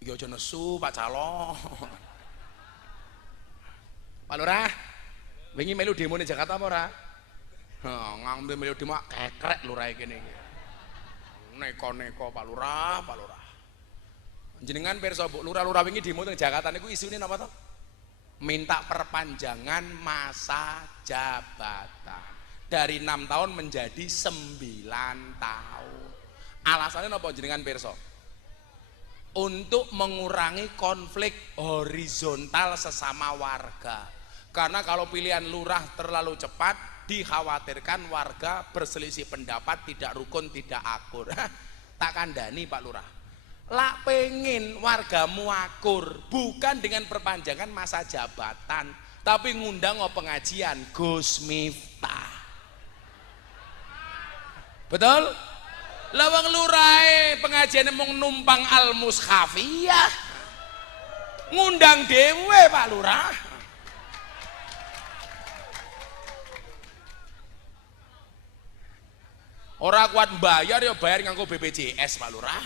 Iki aja nesu Pak Calon. Pak Lurah, wingi melu demo ning Jakarta apa ora? Ngambil melu demo kekrek lurah kene iki. Neko-neko Pak Lurah, Pak Lurah. Jenengan pirsa Bu, lurah-lurah wingi demo teng Jakarta niku isune napa to? Minta perpanjangan masa jabatan dari 6 tahun menjadi 9 tahun. Alasannya napa jenengan pirsa? Untuk mengurangi konflik horizontal sesama warga. Karena kalau pilihan lurah terlalu cepat, dikhawatirkan warga berselisih pendapat, tidak rukun, tidak akur. Tak kandani Pak Lurah. Lak pengen wargamu akur, bukan dengan perpanjangan masa jabatan, tapi ngundang pengajian Gus Miftah. Betul? Lawang lurai pengajian mung numpang al-mushafiyah, ngundang dewe Pak Lurah. Ora kuat bayar ya bayar nganggo BPJS Pak Lurah.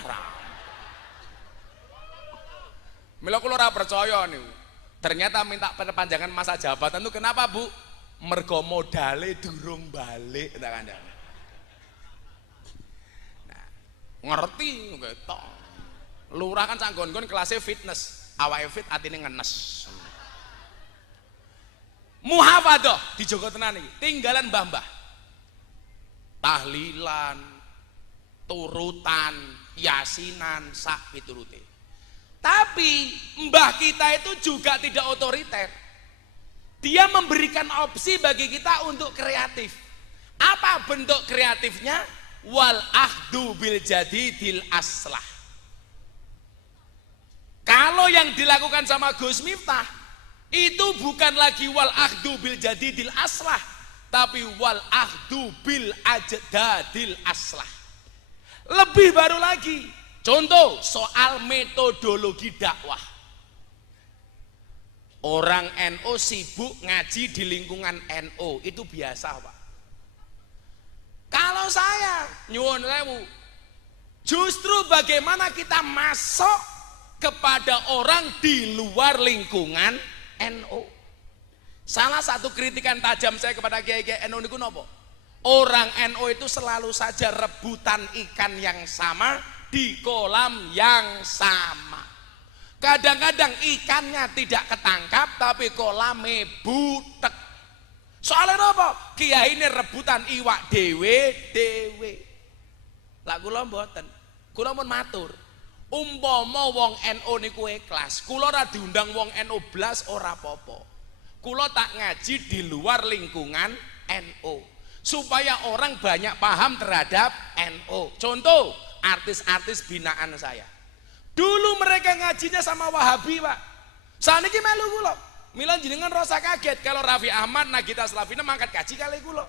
Mila kula ora percaya niku. Ternyata minta perpanjangan masa jabatan itu kenapa Bu? Mergo modale durung balik tak kandhane. Nah, ngerti ketok. Lurah kan sanggon-gon kelasnya fitness, awake fit atine ngenes. Muhafadah dijogo tenan iki, tinggalan mbah-mbah. Tahlilan, turutan, yasinan, sak piturute. Tapi mbah kita itu juga tidak otoriter. Dia memberikan opsi bagi kita untuk kreatif. Apa bentuk kreatifnya? Wal ahdu bil jadidil aslah. Kalau yang dilakukan sama Gus Miftah itu bukan lagi wal ahdu bil jadidil aslah, tapi wal ahdu bil ajdadil aslah. Lebih baru lagi. Contoh soal metodologi dakwah. Orang NU sibuk ngaji di lingkungan NU itu biasa Pak. Kalau saya nyuwun sewu, justru bagaimana kita masuk kepada orang di luar lingkungan NU. Salah satu kritikan tajam saya kepada kiai-kiai NU niku napa? Orang NU itu selalu saja rebutan ikan yang sama di kolam yang sama. Kadang-kadang ikannya tidak ketangkap tapi kolamnya butek. Soalnya apa? Kiai ini rebutan iwak dewe. Lah kula mboten. Kula pun matur. Umpama wong NU niku ikhlas, kula ora diundang wong NU blas ora apa-apa. Kula tak ngaji di luar lingkungan NU supaya orang banyak paham terhadap NU. Contoh artis-artis binaan saya. Dulu mereka ngajinya sama Wahabi Pak. Saniki melu kula. Mila jenengan rasa kaget kalau Raffi Ahmad Nagita Slavina mangkat kaji kali kula.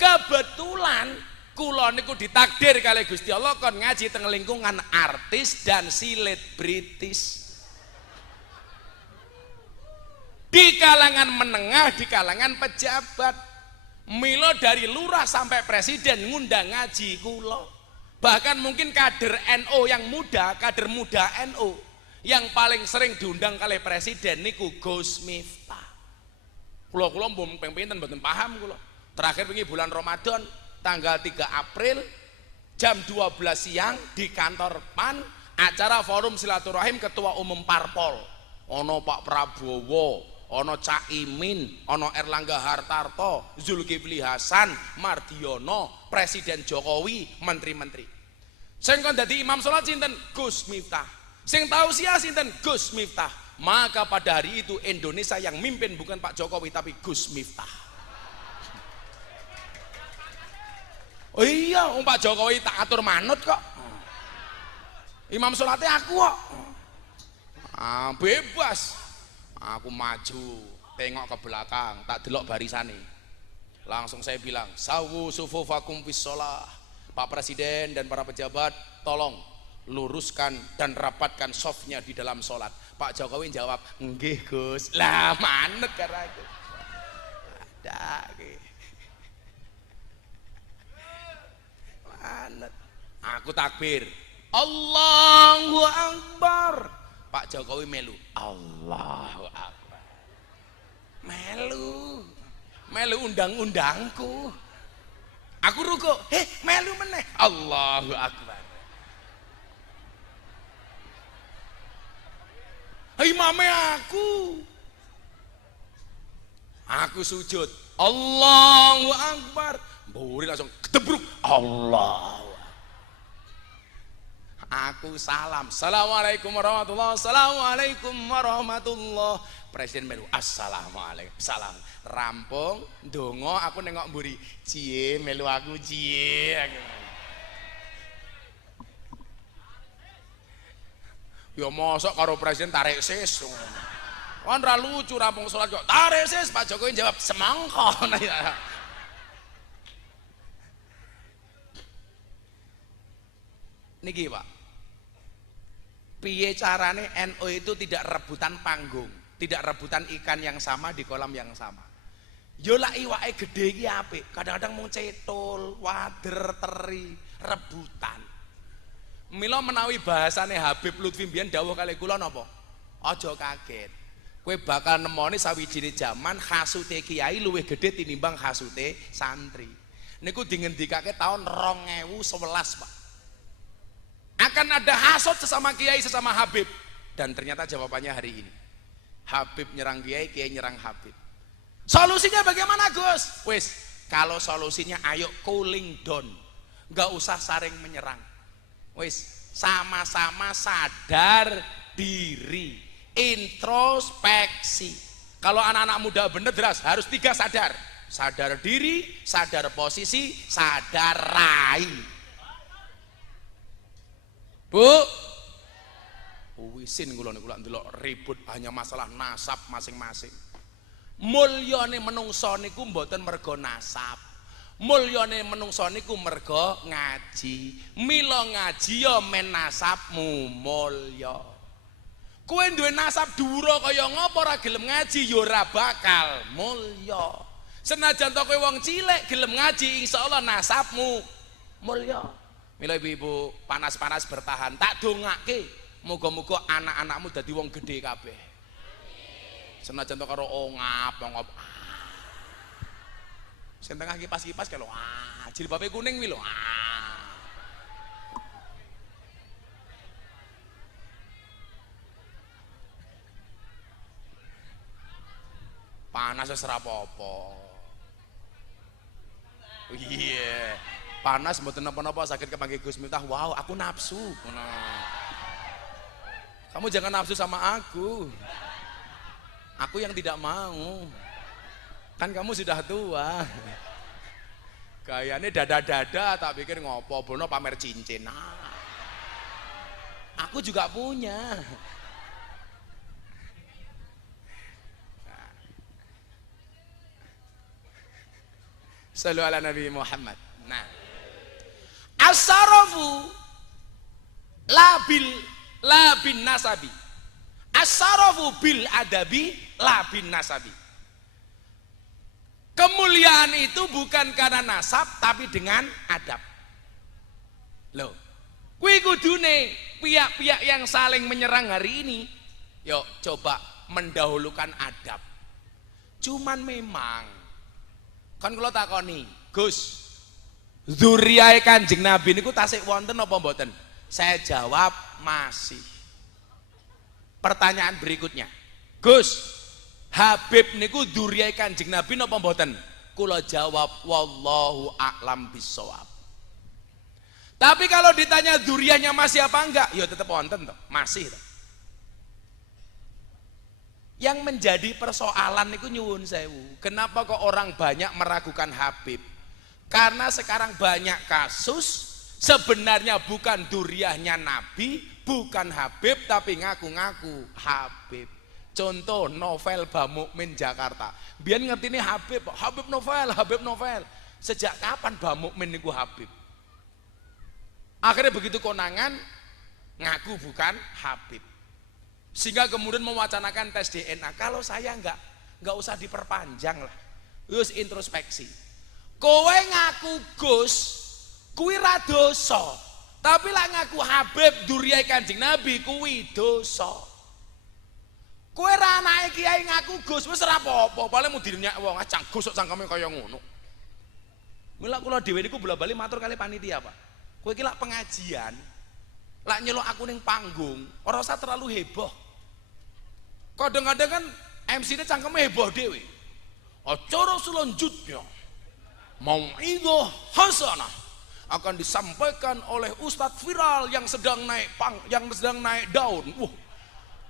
Kebetulan kula niku ditakdir kali Gusti Allah kon ngaji teng lingkungan artis dan selebritis. Di kalangan menengah, di kalangan pejabat. Mila dari lurah sampai presiden ngundang ngaji kula. Bahkan mungkin kader NU yang muda, kader muda NU yang paling sering diundang kali presiden niku Gus Miftah. Kula mbok pengpinten mboten paham kula. Terakhir wingi bulan Ramadan tanggal 3 April jam 12 siang di kantor PAN acara forum silaturahim ketua umum parpol. Ono Pak Prabowo, ono Caimin, ono Erlangga Hartarto, Zulkifli Hasan, Mardiono, Presiden Jokowi, menteri-menteri. Sing kon dadi imam salat sinten? Gus Miftah. Sing tausiah sinten? Gus Miftah. Maka pada hari itu Indonesia yang mimpin bukan Pak Jokowi tapi Gus Miftah. Oh iya, Pak Jokowi tak atur manut kok. Imam salatnya aku kok. Bebas. Aku maju, tengok ke belakang, tak delok barisane. Langsung saya bilang, sawu sufufakum fis shalah. Pak Presiden dan para pejabat, tolong luruskan dan rapatkan softnya di dalam sholat. Pak Jokowi jawab, nggih Gus. Lah manet karena itu. Ada manet. Aku takbir. Allahu Akbar. Pak Jokowi melu. Allahu Akbar. Melu undang-undangku. Aku ruko, melu meneh. Allahu Akbar. Imame aku sujud. Allahu Akbar. Mburi langsung ketebruk. Allah. Aku salam. Assalamualaikum warahmatullahi wabarakatuh. Assalamualaikum warahmatullahi. Presiden melu. Assalamualaikum. Salam. Rampung, ndonga aku nengok mburi. Cie melu aku cie. Ya mosok karo presiden tarik sis. Kan ra lucu rampung salat kok tarik sis. Pak Jokowi jawab semangka. Niki Pak, piye carane NU itu tidak rebutan panggung, tidak rebutan ikan yang sama di kolam yang sama. Yo lak iwake gedhe iki apik, kadang-kadang mung cetul, wader, teri, rebutan. Mila menawi bahasane Habib Lutfi mbiyen dawuh kalih kula napa? Aja kaget. Kowe bakal nemoni sawijine jaman hasute kiai luwih gedhe tinimbang hasute santri. Niku dingendikake tahun 2011, Pak. Akan ada hasut sesama kiai sesama Habib, dan ternyata jawabannya hari ini. Habib nyerang kiai, kiai nyerang Habib. Solusinya bagaimana, Gus? Wis, kalau solusinya ayo cooling down. Enggak usah saling menyerang. Wis, sama-sama sadar diri, introspeksi. Kalau anak-anak muda bener deras harus 3 sadar. Sadar diri, sadar posisi, sadar rai. Bu, wisin kula niku lak ndelok ribut hanya masalah nasab masing-masing. Mulyane menungso niku mboten mergo nasab. Mulyane menungso niku mergo ngaji. Mila ngaji ya men nasabmu mulya. Kowe duwe nasab dhuwur kaya ngapa ora gelem ngaji ya ora bakal mulya. Senajan to kowe wong cilik gelem ngaji insyaallah nasabmu mulya. Mila ibu-ibu panas-panas bertahan, tak dongake muga-muga anak-anakmu dadi wong gedhe kabeh. Senajan to karo ongap. Sing tengah kipas-kipas kalau jilbabe kuning wi lho. Panas wis ora apa-apa. Iya. Panas mboten napa-napa sakit kepanggih Gus Miftah. Wow, aku nafsu. Kamu jangan nafsu sama aku. Aku yang tidak mau. Kan kamu sudah tua. Gayane dada-dada tak pikir ngopo bono pamer cincin. Aku juga punya. Sallu ala Nabi Muhammad. Nah, as-sarafu la bin nasabi. As-sarafu bil adabi la bin nasabi. Kemuliaan itu bukan karena nasab tapi dengan adab. Loh, kuwi kudune pihak-pihak yang saling menyerang hari ini, yuk coba mendahulukan adab. Cuman memang kan kalau takoni, Gus, zuriyae Kanjeng Nabi niku tasik wonten apa mboten? Saya jawab masih. Pertanyaan berikutnya, Gus, Habib niku dzurriyae Kanjeng Nabi napa mboten? Kula jawab wallahu a'lam bissawab. Tapi kalau ditanya dzurriyahnya masih apa enggak? Ya tetap wonten toh, masih toh. Yang menjadi persoalan niku nyuwun sewu. Kenapa kok orang banyak meragukan Habib? Karena sekarang banyak kasus sebenarnya bukan dzurriyahnya Nabi, bukan Habib tapi ngaku-ngaku Habib. Contoh novel Bamukmin Jakarta. Biar ngerti ini Habib novel. Sejak kapan Bamukmin niku Habib? Akhirnya begitu konangan ngaku bukan Habib. Sehingga kemudian mewacanakan tes DNA. Kalau saya enggak usah diperpanjang lah. Terus introspeksi. Kowe ngaku Gus, kuwi ra dosa. Tapi lah ngaku Habib dzurriyae Kanjeng Nabi kuwi dosa. Kowe ra anake kiai ngaku Gus wis ora apa-apa, paling mudirnya wong acang Gus kok cangkeme kaya ngono. Mila kula dhewe niku bola-bali matur kali panitia, Pak. Kowe iki lak pengajian, lak nyeluk aku ning panggung, ora usah terlalu heboh. Kadang-kadang kan MC-ne cangkeme heboh dhewe. Acara selanjutnya mau'idhah hasanah akan disampaikan oleh ustadz viral yang sedang naik daun.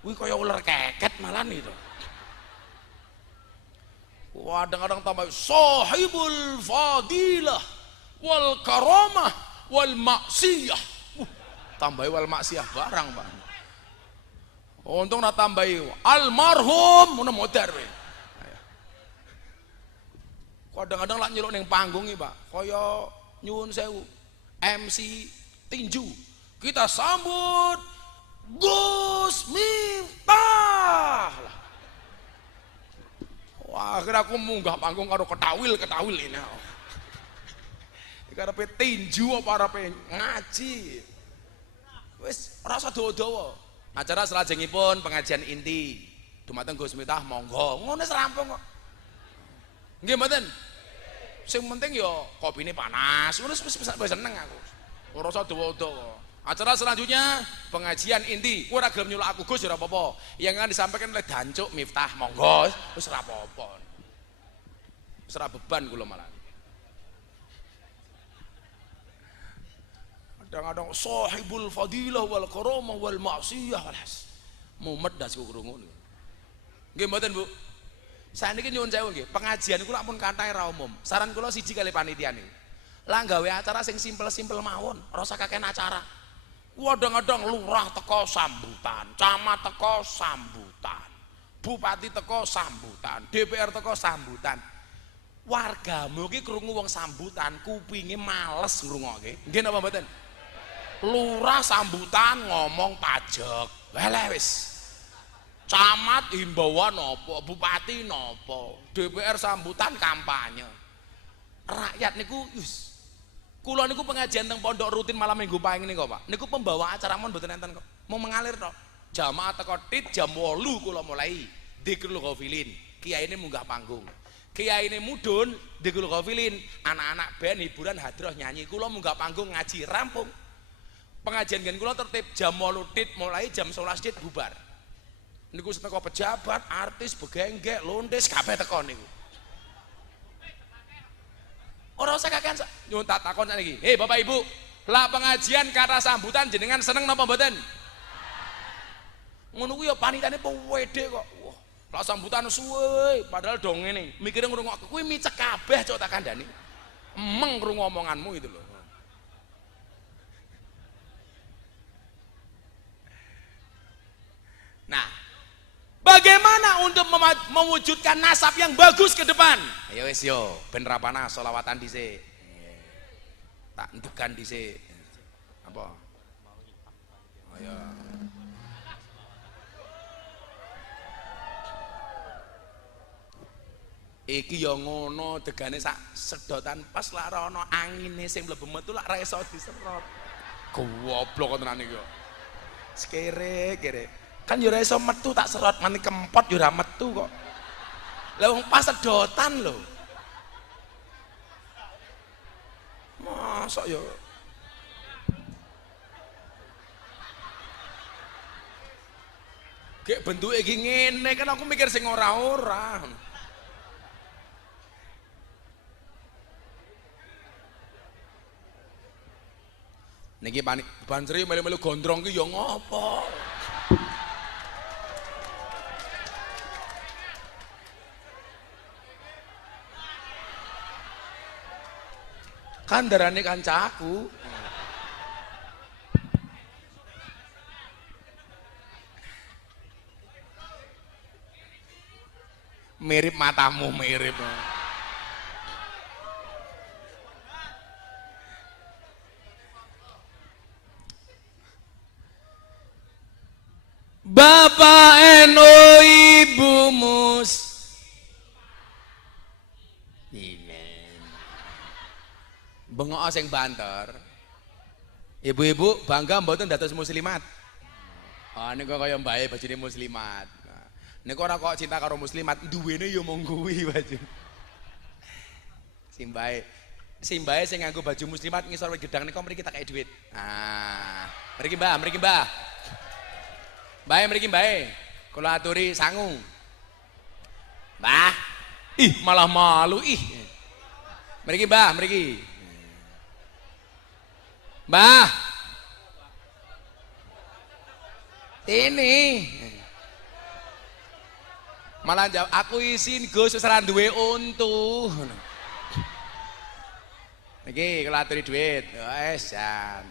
Wih kaya ular keket malah itu. Kadang-kadang tambah sahibul fadilah wal karamah wal maksiyah. Tambah wal maksiyah barang, Pak. Untung nak tambahi almarhum mana modar we. Kadang-kadang lak nyeluk ning panggung iki, Pak. Kaya nyuwun sewu MC tinju. Kita sambut Gus Miftah. Wah, Akhirnya aku munggah panggung karo ketawil ini. Karepe tinju apa arepe ngaji. Wis ora usah dawa-dawa. Acara salajengipun pengajian inti. Dumateng Gus Miftah monggo. Ngono wis rampung kok. Nggih mboten? Sing penting ya kopine panas. Ngono wis seneng aku. Ora usah dawa-dawa. Acara selanjutnya pengajian inti. Kowe ora gelem nyuluk aku Gus ora apa-apa. Yang akan disampaikan oleh Dancuk Miftah monggo. Wis ora apa-apa. Wis ora beban kula malah. Kadang-kadang sahibul fadilah wal karamah wal ma'siyah wal has. Mumet das krungu. Nggih mboten Bu? Saniki nyuwun sewu nggih, pengajian kula ampun kathah ra umum. Saran kula siji kali panitia niku. Lah gawe acara sing simpel-simpel mawon, ora usah kakean acara. Kadang-kadang lurah teko sambutan, camat teko sambutan, bupati teko sambutan, DPR teko sambutan. Wargamu ki krungu wong sambutan, kupinge males ngrungokke. Nggih napa mboten? Lurah sambutan ngomong pajak. Lha wis. Camat himbauan nopo, bupati nopo, DPR sambutan kampanye. Rakyat niku kula niku pengajian teng pondok rutin malam minggu paing niku Pak. Niku pembawa acara mon mboten enten kok. Mau mengalir tok. Jamaah teko tit jam 8 kula mulai dzikrul ghafilin. Kiyaine munggah panggung. Kiyaine mudhun dzikrul ghafilin, anak-anak band hiburan hadroh nyanyi. Kula munggah panggung ngaji rampung. Pengajian gen kula tertib jam 8 tit mulai jam 11 tit bubar. Niku seteko pejabat, artis, begenggek, londes kabeh teko niku. Ora usah kakean nyuwun tak takon sakniki. Hei Bapak Ibu, lah pengajian kata sambutan jenengan seneng napa mboten? Ngono kuwi ya panitiane pede kok. Wah, lah sambutan suwe padahal dong ngene. Mikire ngrungokke kuwi micek kabeh cok tak kandhani. Emeng krungu omonganmu itu loh. Nah, bagaimana untuk mewujudkan nasab yang bagus ke depan? Ayo wis yo, ben ra panas selawatan dhisik. Tak entukan dhisik. Apa? Ayo. Iki yo ngono degane sak sedotan pas lak ora ana angine sing mlebu metu lak ra iso diserot. Goblok tenan iki yo. Kere. Kan yo ora iso metu tak serot mani kempot yo ora metu kok. Lah wong pas sedotan lho. Mosok yo. Gek bentuke iki ngene kan aku mikir sing ora-ora. Niki Bansri melu-melu gondrong ki yo ngopo? Kan darane kancaku. Mirip matamu mirip. Bapak eno ibu mus. Bengok sing banter. Ibu-ibu bangga mboten dados muslimat. Ah niku kaya mbae bajine muslimat. Niku ora kok cinta karo muslimat, duwene ya mung kuwi baju. Simbae sing nganggo baju muslimat ngisor gedang niku mriki tak kei dhuwit. Ah, mriki Mbah. Mbah mriki Mbah. Kula aturi sangu. Mbah. Ih, malah malu ih. Mriki Mbah, mriki. Mbah. Ini. Malah jawab, aku isin Gus wis ora duwe untu. Niki kula aturi dhuwit. Wes jan.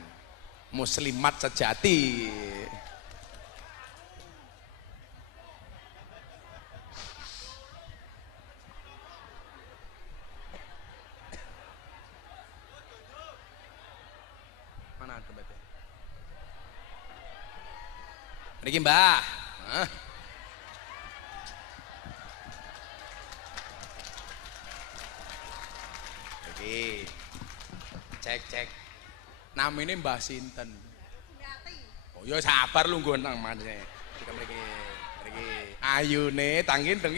Muslimat sejati. Mana dompetnya? Niki Mbah. Hah? Cek. Namine Mbah sinten? Oh ya sabar lu nggon nang maneh. Kita mriki. Ayune tangkin dong.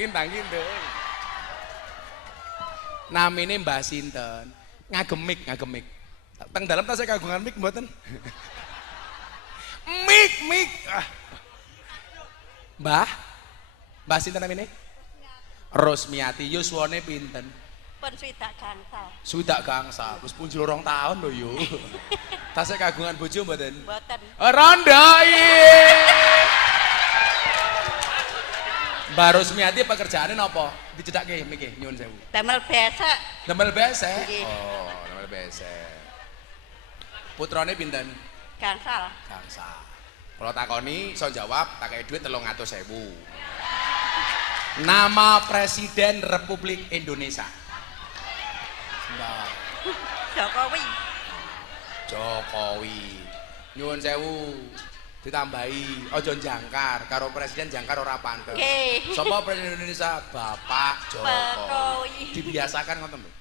Namine Mbah sinten? Ngagemik. Teng dalem tasih kagungan mik mboten? Mik. Mbah sinten namine? Rosmiati. Yuswane pinten? Pun Swidak gangsal. Wis punjul 2 tahun lho yo. Tasih kagungan bojo mboten? Mboten. Rondo Mbah Rosmiati pekerjaane napa? Dicedhakke niki nyuwun sewu. Damel besek. Damel besek. Nggih. Oh, damel besek. Putrane pinten? Gangsal. Gangsal. Kalau takoni iso jawab, tak kei duit 300.000. Nama Presiden Republik Indonesia. Nah. Jokowi. Nyuwun sewu. Ditambahi aja jangkar karo presiden jangkar ora pantes. Nggih. Sapa presiden Indonesia? Bapak Jokowi. Jokowi. Dibiasakan ngoten lho.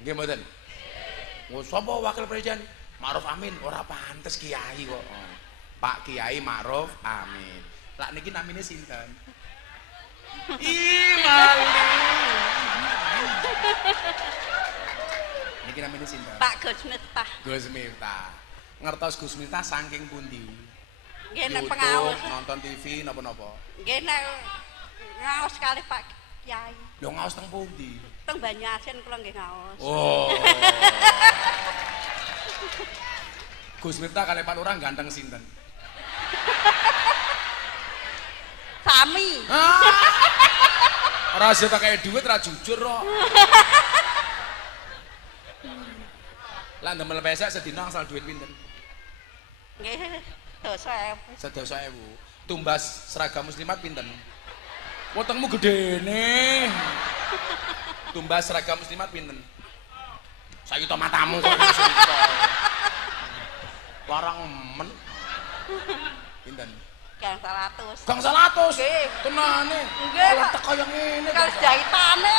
Nggih mboten. Sapa wakil presiden? Ma'ruf Amin ora pantes kiai kok. Pak Kiai Ma'ruf Amin. Lah niki namine sinten? Ih malu. Niki namine sinten? Pak Gus Miftah. Gus Miftah. Ngertos Gus Miftah saking pundi? Nggih nek YouTube, pengaos. nonton TV napa-napa. Nggih nek ngaos kali Pak Kiai. Lho ngaos teng pundi? Teng Banyuasin kula nggih ngaos. Oh. Gus Miftah kali Pak Lurah ganteng sinten? Sami. Ora sing pakai duit ora jujur kok. Lah ndemel pesek sedina asal duit pinten? Nggih, 2.000. 10.000. Tumbas seragam muslimat pinten? Wetengmu gedene. Tumbas seragam muslimat pinten? Saiki to matamu kok iso. Larang men. Pinten? Gang 100. Gang 100. Nggih. Tenane. Nggih. Kalau teko yang ngene. Kali jahitane.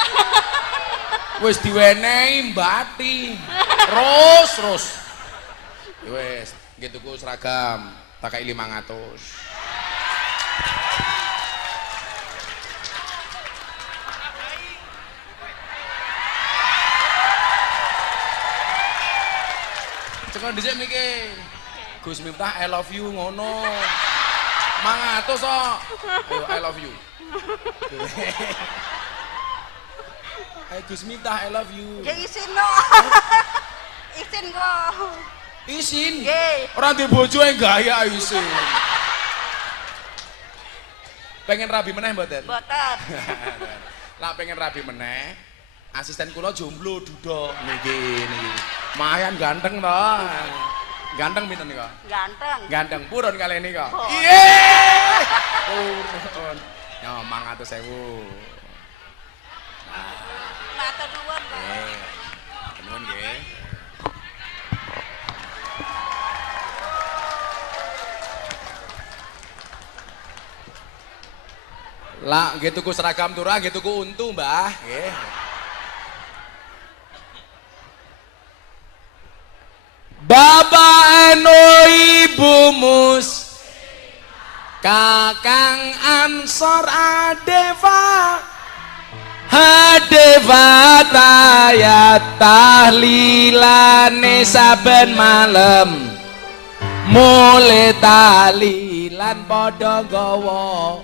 Wis diwenehi mbati. Terus. Ya wis, nggih tuku seragam, tak kei 500. Cekon dhisik niki. Gus Miftah I love you ngono. 500 kok. Ayo I love you. Hai Gus Miftah I love you. Nggih isin no. Isin kok. Isin. Nggih. Ora ndek bojo gaya isin. Pengen rabi meneh mboten? Mboten. Lah pengen rabi meneh. Asisten kula jomblo duda niki. Mayan ganteng to. Ganteng pinten nika? Ganteng. Ganteng purun kali nika. Oh. Iye. Purun. Ya 500.000. Matur nuwun, Pak. Nuwun nggih. Lah nggih tuku seragam turah nggih tuku untu, Mbah. Nggih. Bapak eno Ibu Mus Kakang Ansor Adeva Hadeva tayat tahlilane saben malam mulai tahlilan padha gawa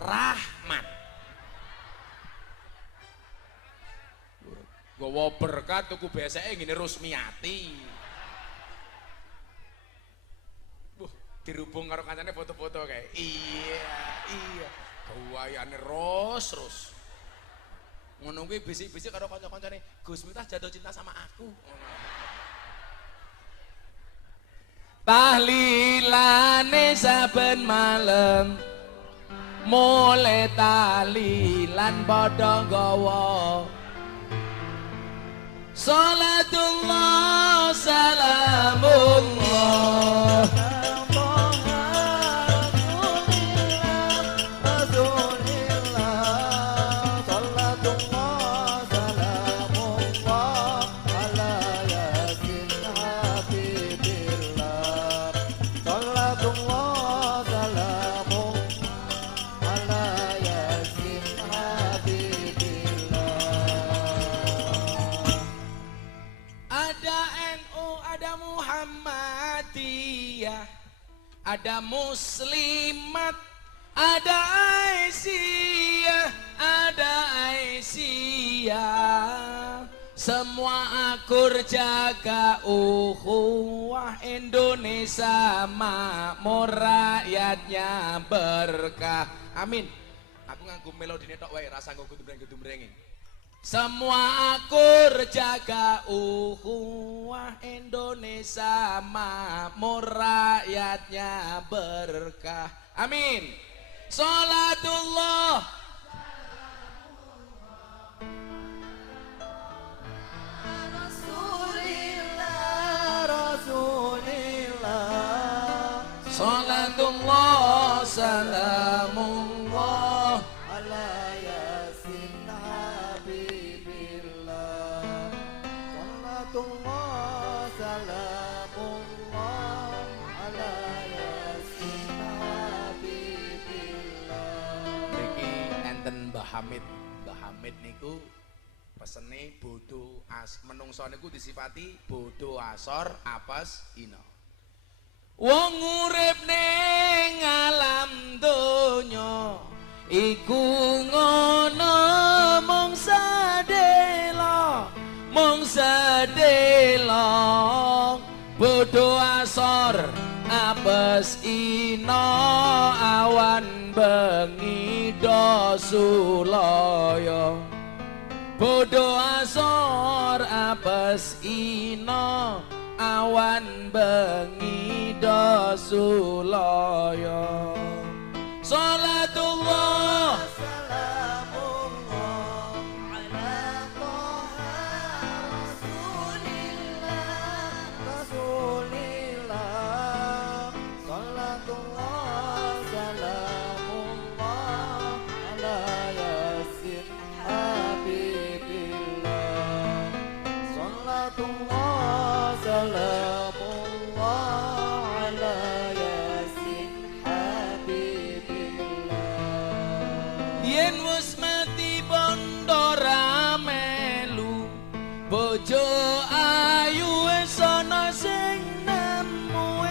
rahmat gawa berkat tuku beseke ngene Rosmiati. Dirubung karo kancane foto-foto kae. Iya. Gawayane terus. Ngono kuwi bisik-bisik karo kanca-kancane, Gus Miftah jatuh cinta sama aku. Tahlilane saben malam mulai tahlilan padha gawa salatullah salamullah ada muslimat, ada Aisyah, ada Aisyah. Semua akur jaga ukhuwah Indonesia makmur, rakyatnya berkah. Amin. Aku nganggo melodine tok wae, rasa nggo gedumreng-gedumrengi. Semua akur jaga ukhuwah Indonesia makmur, rakyatnya berkah. Amin. Salatullah Salatullah salamullah ala yasin habibillah. Salatullah salamullah ala yasin habibillah. Niki enten Mbah Hamid. Mbah Hamid niku pesene bodho menungso niku disifati bodho asor apes ina. Wong urip ning alam donya iku ngono mung sadelo bodho asor apes ina awan bengi do sulaya. Bodho asor apes ina awan bengi do sulaya. Salatullah Salamullah ala Toha Rasulillah. Salatullah salamullah ala yasin habibillah. Salatullah salamullah ala yasin habibillah. yen wis mati bondo ramelu bojo ayu wis ana sing nemu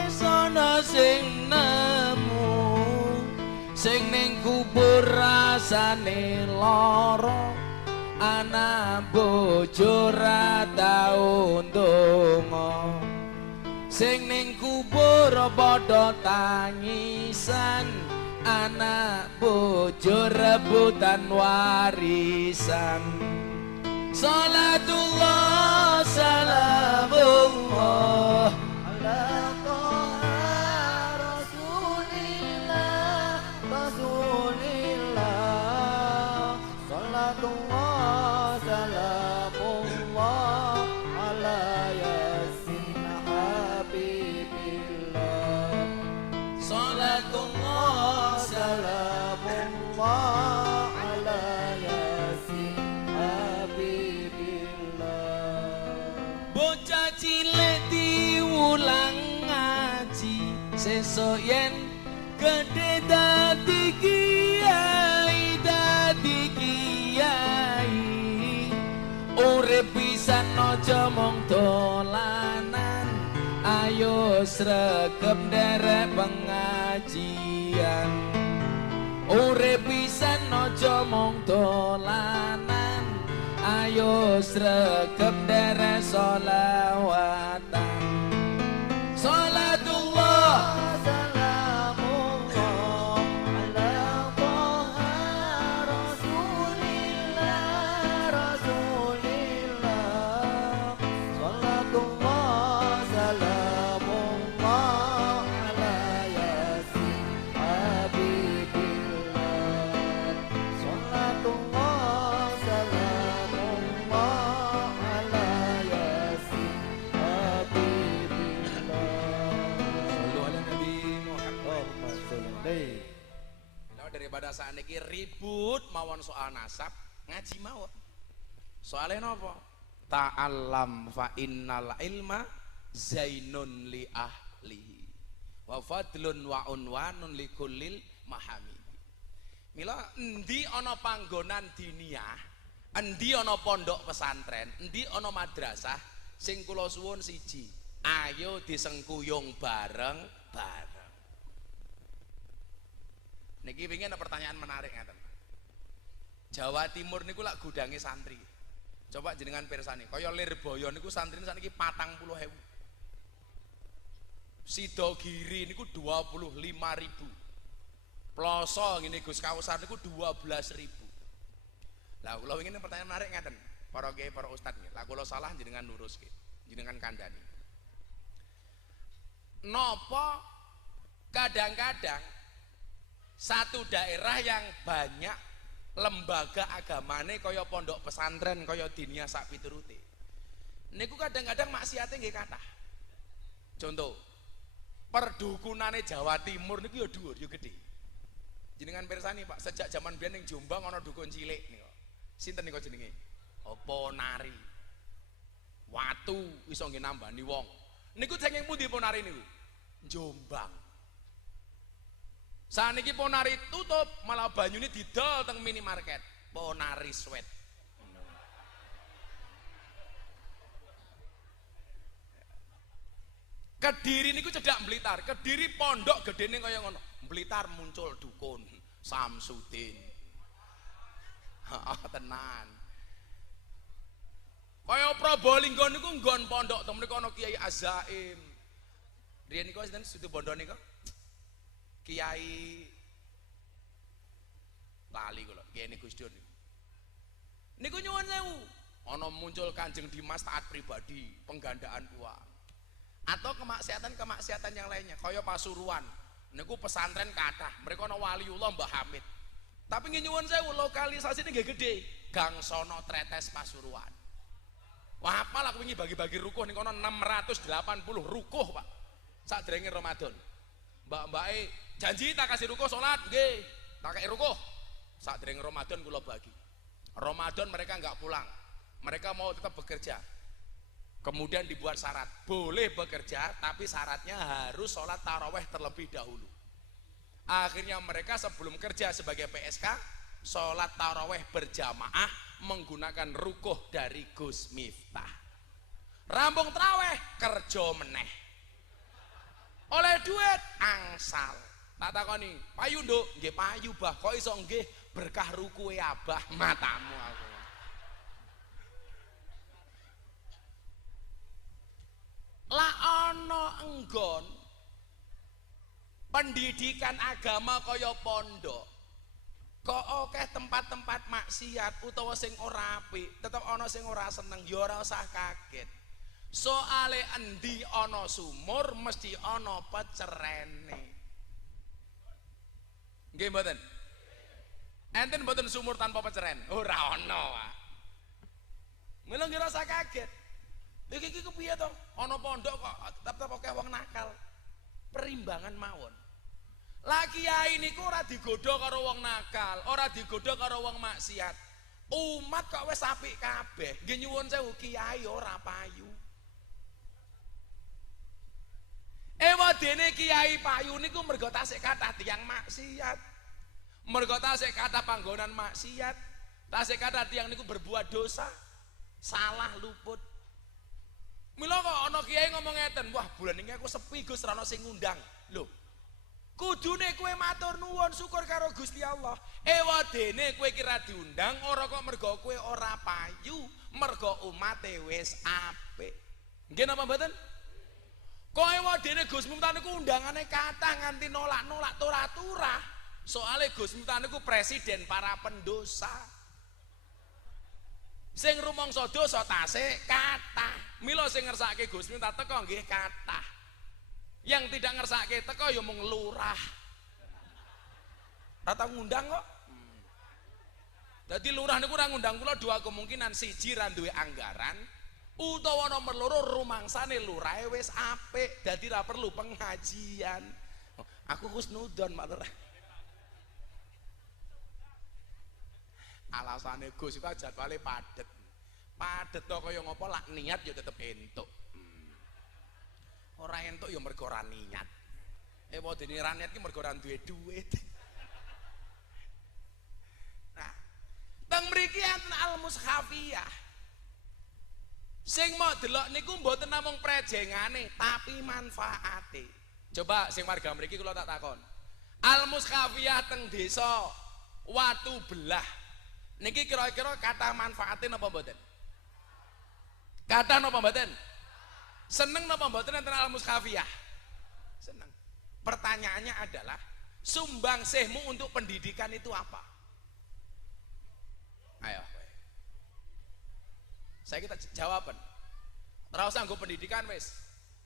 sing ning kubur rasane lara ana bojo ra tau ndonga sing ning kubur padha tangisan anak bojo rebutan warisan. Salatullah salamullah ala Toha Rasulillah. Salatullah salamullah ala yasin habibillah. Salatullah Salamullah ala yasin habibillah. bocah cilik diulang ngaji sesuk yen gedhe dadi kiai urip pisan aja mung dolanan ayo sregep nderek pengajian urip pisan aja mung dolanan ayo sregep nderek sholawatan. Salatullah Salamullah ala Toha Rasulillah. Salatullah salamullah ala yasin habibillah. Salatullah salamullah ala yasin habibillah. Sallu ala Nabi Muhammad. Allahumma Daripada saat ini ribut mawon soal nasab ngaji mawon. Soalnya napa? Ta'allam fa innal ilma zainun li ahlihi wa fadlun wa unwanun li kullil mahamid. Mila endi ana panggonan diniyah, endi ana pondok pesantren, endi ana madrasah sing kula suwun siji, ayo disengkuyung bareng-bareng. Niki pengen ada pertanyaan menarik ngaten. Jawa Timur niku lak gudange santri. Coba jenengan pirsani, kaya Lirboyo niku santrine sakniki 40.000. Sidogiri niku 25.000. Ploso ngene Gus Kausar niku 12.000. Lah kula ingin pertanyaan menarik ngaten. Para kiai, para ustad nggih. Lah kula salah jenengan lurus nggih. Jenengan kandhani. Napa kadang-kadang satu daerah yang banyak lembaga agamane kaya pondok pesantren kaya dinia sak piturute niku kadang-kadang maksiate nggih kathah. Contoh, perdukunane Jawa Timur niku ya dhuwur ya gedhe. Jenengan pirsani Pak, sejak zaman biyen ning Jombang ana dukun cilik niku. Sinten niku jenenge? Ponari. Watu iso nggih nambani wong. Niku saking pundi Ponari niku? Jombang. Saniki Ponari tutup, malah banyune didol teng minimarket. Ponari Sweat. Kediri niku cedak Blitar. Kediri pondok gedene kaya ngono. Blitar muncul dukun Samsudin. Heeh tenan. Kaya Probolinggo niku nggon pondok teng mriku ana Kiai Azaim. Riyen niku sinten Situ Bondo niku? Kiai lali kula, Kiai Gus Dur niku nyuwun sewu. Ana muncul Kanjeng Dimas taat pribadi, penggandaan uang. Atau kemaksiatan yang lainnya, kaya Pasuruan. Niku pesantren kathah, mereka ana waliullah Mbah Hamid. Tapi nggih nyuwun sewu, lokalisasine nggih gedhe. Gangsono Tretes Pasuruan. Wah, apalah aku wingi bagi-bagi rukuh ning kono 680 rukuh, Pak. Sadurunge Ramadan. Mbak-mbake janji tak kasih rukuh salat, nggih. Tak kasih rukuh. Sadurunge Ramadan kula bagi. Ramadan mereka enggak pulang. Mereka mau tetap bekerja. Kemudian dibuat syarat, boleh bekerja tapi syaratnya harus sholat taraweh terlebih dahulu. Akhirnya mereka sebelum kerja sebagai PSK sholat taraweh berjamaah menggunakan rukuh dari Gus Miftah. Rampung taraweh kerja meneh. Oleh duit angsal. Tak takoni, payu nduk, nggih payu Bah. Kok iso nggih berkah rukuhe Abah matamu aku. Lah ana enggon pendidikan agama kaya pondok kok akeh tempat-tempat maksiat utawa sing ora apik, tetep ana sing ora seneng, ya ora usah kaget. Soale endi ana sumur mesti ana pecerene. Nggih mboten? Enten mboten sumur tanpa peceren? Ora ana, Pak. Mula nggih rasa kaget. Iki kepiye to? Ana pondok kok tetep akeh wong nakal. Perimbangan mawon. Lah kiai niku ora digodha karo wong nakal, ora digodha karo wong maksiat. Umat kok wis apik kabeh. Nggih nyuwun sewu kiai ora payu. Ewadene kiai payu niku mergo tasik kathah tiyang maksiat. Mergo tasik kathah panggonan maksiat. Tasik kathah tiyang niku berbuat dosa, salah luput. Mila kok ana kiai ngomong ngeten, wah bulan ini aku sepi Gus ora ana sing ngundang. Lho. Kudune kowe matur nuwun syukur karo Gusti Allah. Ewadene kowe kira diundang ora kok mergo kowe ora payu, mergo umate wis apik. Nggih napa mboten? Kok ewadene Gus Miftah niku undangane kathah nganti nolak-nolak turah-turah. Soale Gus Miftah niku presiden para pendosa. Sing rumangsa dosa tasik kathah. Mila sing ngersakake Gus Miftah teko nggih kathah. Yang tidak ngersakake teko ya mung lurah. Ora tau ngundang kok. Dadi lurah niku ora ngundang kula dua kemungkinan, siji ra duwe anggaran utawa nomor loro rumangsane lurahe wis apik dadi ra perlu pengajian. Aku husnudon matur. Alasane Gus itu jadwale padet. Padet to kaya ngopo lak niat ya tetep entuk. Ora entuk ya mergo ora niat. Wadene ra niat ki mergo ora duwe duit. Nah, teng mriki enten al-mushafiyah. Sing mau delok niku mboten namung prejengane, tapi manfaate. Coba sing warga mriki kula tak takon. Al-Muskafiyah teng desa Watu Belah. Niki kira-kira kata manfaatin apa mboten? Kata napa mboten? Seneng napa mboten enten Al-Muskafiyah? Seneng. Pertanyaannya adalah sumbangsihmu untuk pendidikan itu apa? Ayo. Saya kita jawaban. Ora usah nggo pendidikan wis.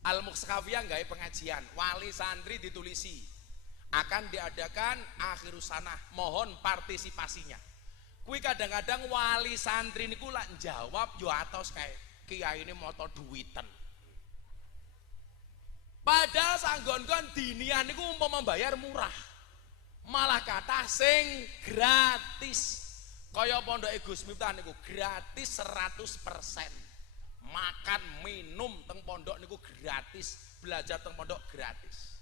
Al-Muskafiyah nggawe pengajian, wali santri ditulisi. Akan diadakan akhirus sanah, mohon partisipasinya. Kuwi kadang-kadang wali santri niku lak jawab yo atos kae kiai ini moto duwiten. Padahal sanggon-gon dinian niku umpama membayar murah. Malah kata sing gratis. Kaya pondoke Gus Miftah niku gratis 100%. Makan minum teng pondok niku gratis, belajar teng pondok gratis.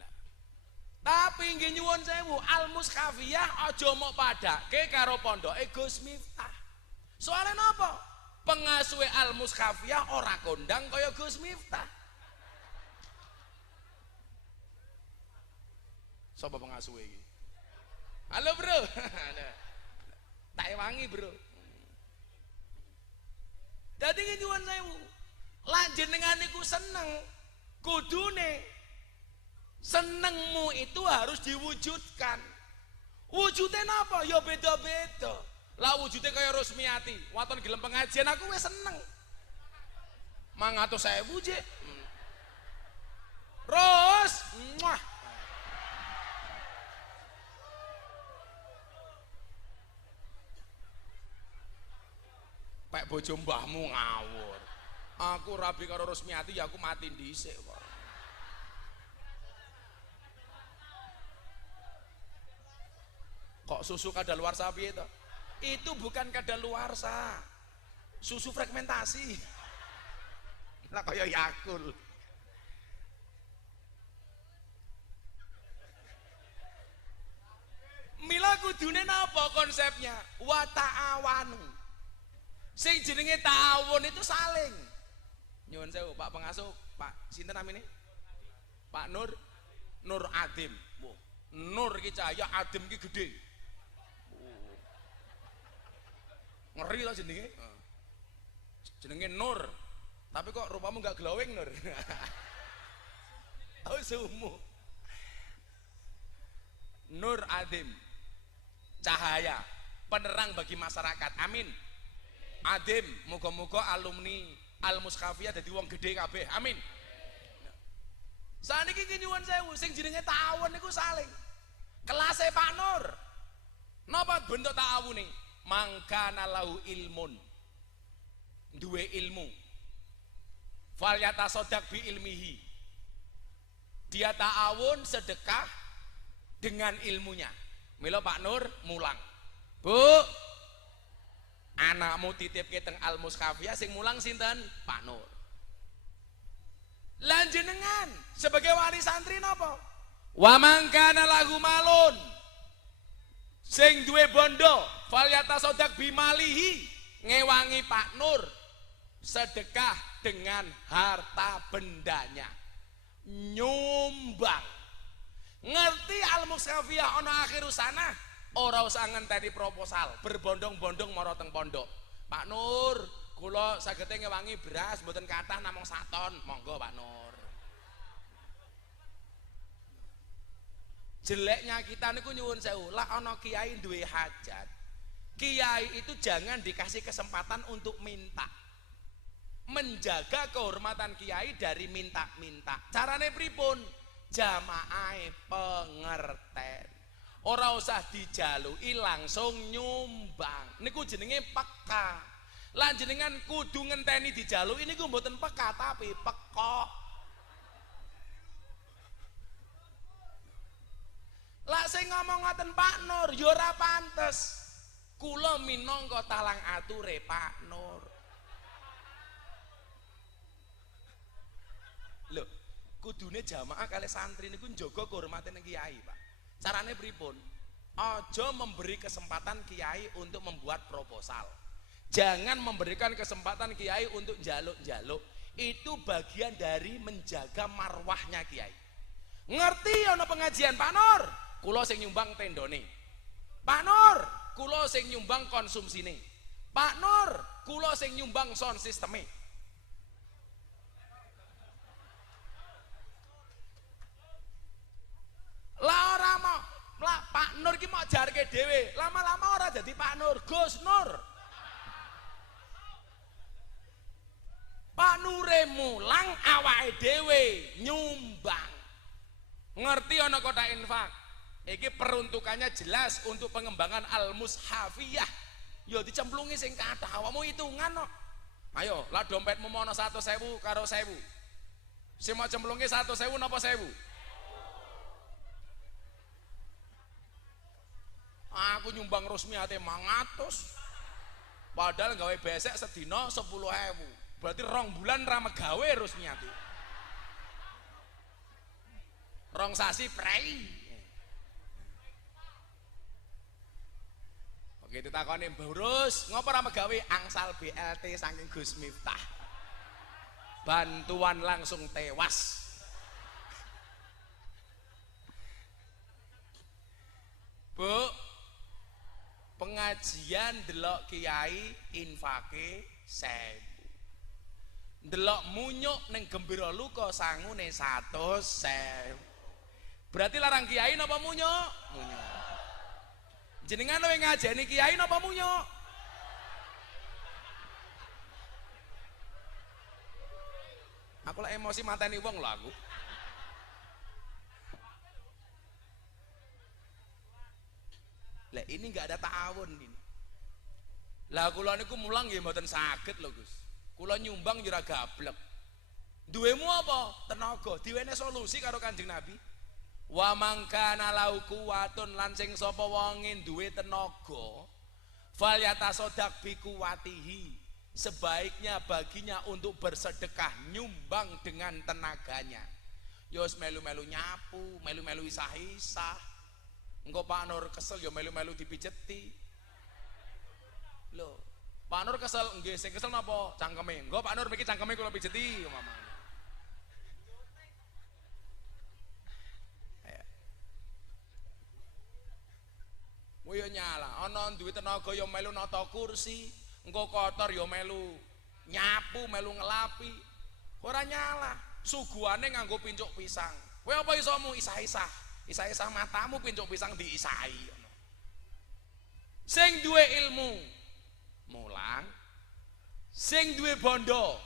Nah, tapi nggih nyuwun sewu, Al-Muskafiyah aja mok padake karo pondoke Gus Miftah. Soale napa? Pengasuhe Al-Muskafiyah ora kondang kaya Gus Miftah. Sapa pengasuhe iki? Halo, Bro. Tak ewangi, Bro. Dadi nyuwun sewu. Lan jenengan niku seneng, kudune senengmu itu harus diwujudkan. Wujudnya napa? Ya beda-beda. Lah wujudnya kaya Rusmiati, waton gelem pengajian aku wis seneng. 500.000 jek. Ros, muah. Pek bojo mbahmu ngawur. Aku rabi karo Rusmiati ya aku mati dhisik kok. Kok susu kadaluarsa piye to? Itu bukan kadaluarsa. Susu fragmentasi. Lah kaya Yakul. Mila kudune napa konsepnya? Wa ta'awanu. Sing jenenge ta'awun itu saling. Nyuwun sewu Pak Pengasuh, Pak sinten namine? Pak Nur, Nur Adim. Wah, Nur iki cahya, Adim iki gede. Ngeri lah jenenge. Jenenge Nur. Tapi kok rupamu enggak glowing, Nur. Oh, sumu. Nur Adim. Cahaya, penerang bagi masyarakat. Amin. Adim, muga-muga alumni Al-Muskafiyah dadi wong gede kabeh. Amin. Saniki ki nyuwun sewu, sing jenenge ta'awun niku saling. Kelase Pak Nur. Napa bentuk ta'awune? Mangkana lahu ilmun. Duwe ilmu. Fal yatasaddaq bi ilmihi. Dia ta'awun sedekah dengan ilmunya. Mila Pak Nur mulang. Bu, anakmu titipke teng Al-Muskafiyah sing mulang sinten? Pak Nur. Lan jenengan sebagai wali santri napa? Wa mangkana lahu malun. Sing duwe bondo, fal yatasaddaq bimalihi, ngewangi Pak Nur sedekah dengan harta bendanya. Nyumbang. Ngerti Al-Muskafiyah ana akhirus sanah? Ora usah ngenteni proposal, berbondong-bondong mara teng pondok. Pak Nur, kula sagete ngewangi beras mboten kathah namung 1 ton. Monggo Pak Nur. Jeleknya kita niku nyuwun sewu, lah ana kiai duwe hajat. Kiai itu jangan dikasih kesempatan untuk minta. Menjaga kehormatan kiai dari minta-minta. Carane pripun? Jamaahe pengerten. Ora usah dijaluki, langsung nyumbang. Niku jenenge peka. Lan jenengan kudu ngenteni dijaluki niku mboten peka tapi pekok. Lah sing ngomong ngoten Pak Nur ya ora pantes. Kula minangka talang ature Pak Nur. Lho, kudune jamaah kali santri niku njaga kehormatan kiai, Pak. Carane pripun? Aja memberi kesempatan kiai untuk membuat proposal. Jangan memberikan kesempatan kiai untuk jaluk-jaluk. Itu bagian dari menjaga marwahnya kiai. Ngerti ana pengajian Pak Nur, kula sing nyumbang tendone. Pak Nur, kula sing nyumbang konsumsine. Pak Nur, kula sing nyumbang sound sisteme. Lah ora mau, lah Pak Nur ki mau jarke dhewe, lama-lama ora jadi Pak Nur, Gus Nur. Pak Nure mulang awake dhewe nyumbang. Ngerti ana kotak infak? Iki peruntukannya jelas untuk pengembangan al-mushafiyah. Ya dicemplungi sing kathah, awakmu hitungan no. Ayo, lah dompetmu mau 100.000 karo 1.000. Sing mau cemplungi 100.000 napa 1.000? Aku nyumbang resmi ate 500. Padahal gawe besek sedina 10.000. Berarti 2 bulan ra megawe resmi ate. 2 sasi prei. Oke ditakoni Mbah ngopo ra megawe angsal BLT saking Gus Miftah. Bantuan langsung tewas. Bu, pengajian delok kiai infake 1.000. Delok munyuk ning Gembira Luka sangune 100.000. Berarti larang kiai napa munyuk? Munyuk. Jenengan luwih ngajeni kiai napa munyuk? Aku lah emosi mateni wong lho aku. Lah ini nggak ada ta'awun ini. Lah kula niku mulang nggih mboten saged lho Gus. Kula nyumbang yo ora gablek. Duwemu apa? Tenaga. Diwene solusi karo Kanjeng Nabi. Wa mangkana lau kuwatun lan sing sapa wonge duwe tenaga falyatasaddaq bi kuwatihi. Sebaiknya baginya untuk bersedekah nyumbang dengan tenaganya. Yo melu-melu nyapu, melu-melu isah-isah. Engko Pak Nur kesel yo melu-melu dipijeti. Lho, Pak Nur kesel, nggih sing kesel napa? Cangkeme. Engko Pak Nur mriki cangkeme kula pijeti umpamane. Kowe yo nyala, ana duwe tenaga yo melu nata kursi, engko kotor yo melu nyapu, melu ngelapi. Ora nyala, suguhane nganggo pincuk pisang. Kowe apa isomu isah-isah? Isah-isah matamu pincuk pisang diisahi. Sing duwe ilmu mulang, sing duwe bondo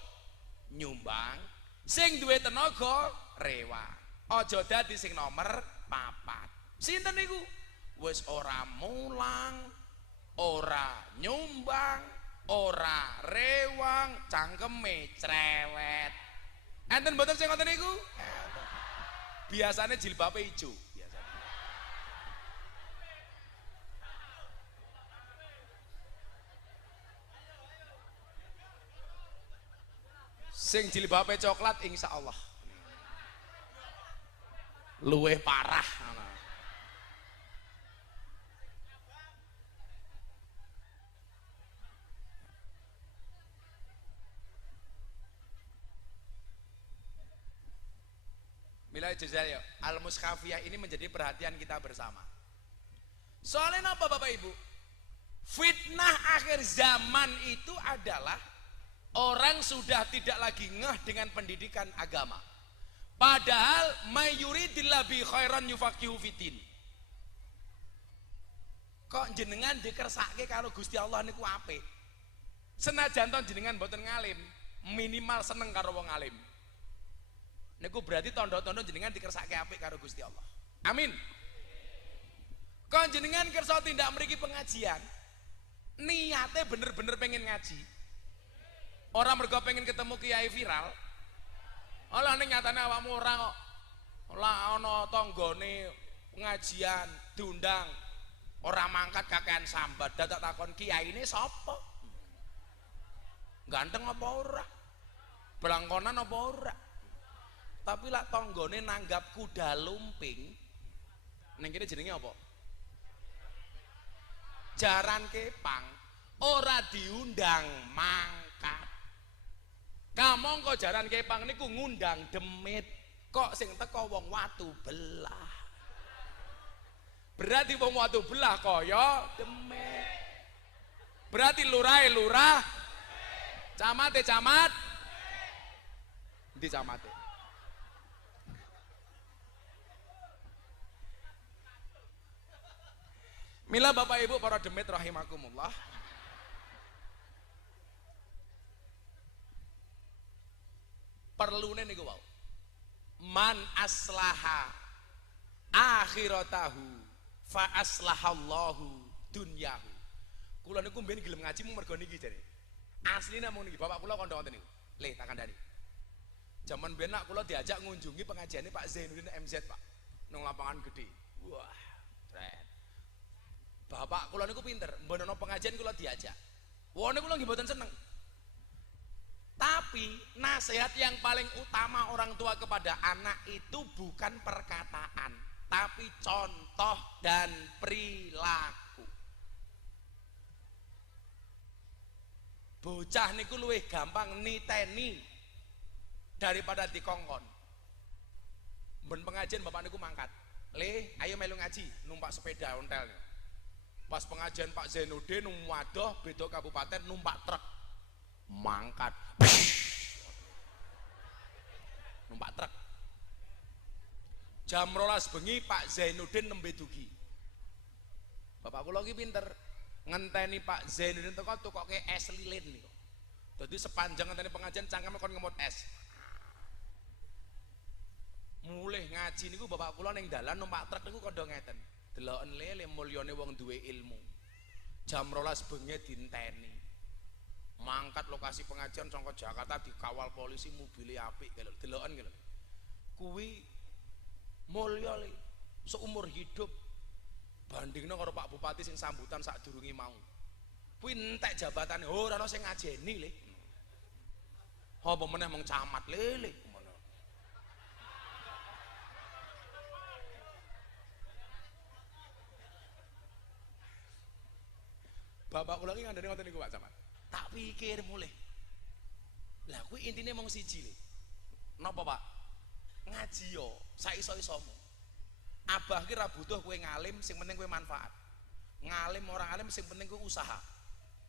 nyumbang, sing duwe tenaga rewang. Aja dadi sing nomor 4. Sinten niku? Wis ora mulang, ora nyumbang, ora rewang, cangkeme cerewet. Enten mboten sing ngoten niku? Biasane jilbabe ijo. Sing jilbabe coklat insyaallah luweh parah. Mila jazayo al-mushafiyah ini menjadi perhatian kita bersama. Soalnya apa Bapak Ibu? Fitnah akhir zaman itu adalah orang sudah tidak lagi ngeh dengan pendidikan agama. Padahal mayuridillah bi khairan yufaqihu fiddin. Kok jenengan dikersake karo Gusti Allah niku apik. Senajan to jenengan mboten ngalim, minimal seneng karo wong alim. Niku berarti tondo-tondo jenengan dikersake apik karo Gusti Allah. Amin. Kok jenengan kersa tindak mriki pengajian, niate bener-bener pengen ngaji. Orang mergo pengen ketemu kiai viral. Olah ning nyatane awakmu ora kok. Ora ana tanggane pengajian diundang. Ora mangkat kakean sambat, dadak takon kiyaine sapa? Ganteng apa ora? Belangkonan apa ora? Tapi lak tanggane nanggap kuda lumping. Ning kene jenenge apa? Jaran kepang, ora diundang mangkat. Kamangka jaran kepang niku ngundang demit. Kok sing teko wong watu belah. Berarti wong watu belah kaya Demek. Berarti lurahe lurah, camate camat, di camate. Mila Bapak Ibu para demit rahimakumullah. Perlune niku wau. Man aslaha akhiratahu fa aslahallahu dunyahu. Kula niku mben gelem ngaji mung mergo niki jare. Asline mung niki bapak kula kandha wonten niku. Le tak kandhani. Jaman ben nak kula diajak ngunjungi pengajiane Pak Zainuddin MZ, Pak. Nang lapangan gede. Wah, keren. Bapak kula niku pinter, mbenono pengajian kula diajak. Wone kula nggih mboten seneng. Tapi nasihat yang paling utama orang tua kepada anak itu bukan perkataan, tapi contoh dan perilaku. Bocah niku luwih gampang niteni daripada dikongkon. Ben pengajian bapak niku mangkat. Le, ayo melu ngaji, numpak sepeda ontel. Pas pengajian Pak Zainuddin waduh beda kabupaten numpak truk. Mangkat. Numpak truk. Jam 12 bengi Pak Zainuddin nembe dugi. Bapak kula iki pinter. Ngenteni Pak Zainuddin teko tukoke es lilin niku. Dadi sepanjang ngenteni pengajian cangkeme kon ngemot es. Mulih ngaji niku bapak kula ning dalan numpak truk niku kandha ngeten. Deloken le mulyane wong duwe ilmu. Jam 12 bengi dinteni. Mangkat lokasi pengajian saka Jakarta dikawal polisi mobile apik lho. Deloken lho. Kuwi mulya le seumur hidup bandingno karo Pak Bupati sing sambutan sadurunge mau. Kuwi entek jabatane ora ana sing ngajeni le. Apa meneh mung camat lele. Bapak kula iki ngandani ngoten niku Pak Camat. Tak pikir mulih. Lah kuwi intine mung siji le. Napa Pak? Ngaji yo saiso-isomu. Abah ki ra butuh kowe ngalim, sing penting kowe manfaat. Ngalim orang alim sing penting kowe usaha.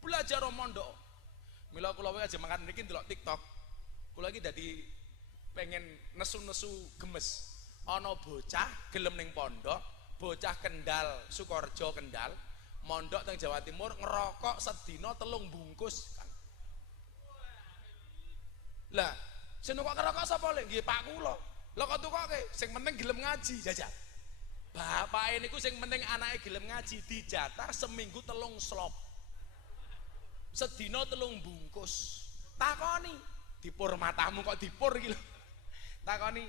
Belajar mondok. Mila kula wae aja makan niki ndelok TikTok. Kula iki dadi pengen nesu-nesu gemes. Ana bocah gelem ning pondok, bocah Kendal, Sukorejo Kendal. Mondok teng Jawa Timur ngerokok sedina 3 bungkus. Lah, sing kok ngerokok sapa le? Nggih Pak kula. Lah kok tukoke sing penting gelem ngaji jajal. Bapake niku sing penting anake gelem ngaji dijatah seminggu 3 slop. Sedina 3 bungkus. Takoni, dipur matamu kok dipur iki lho. Takoni,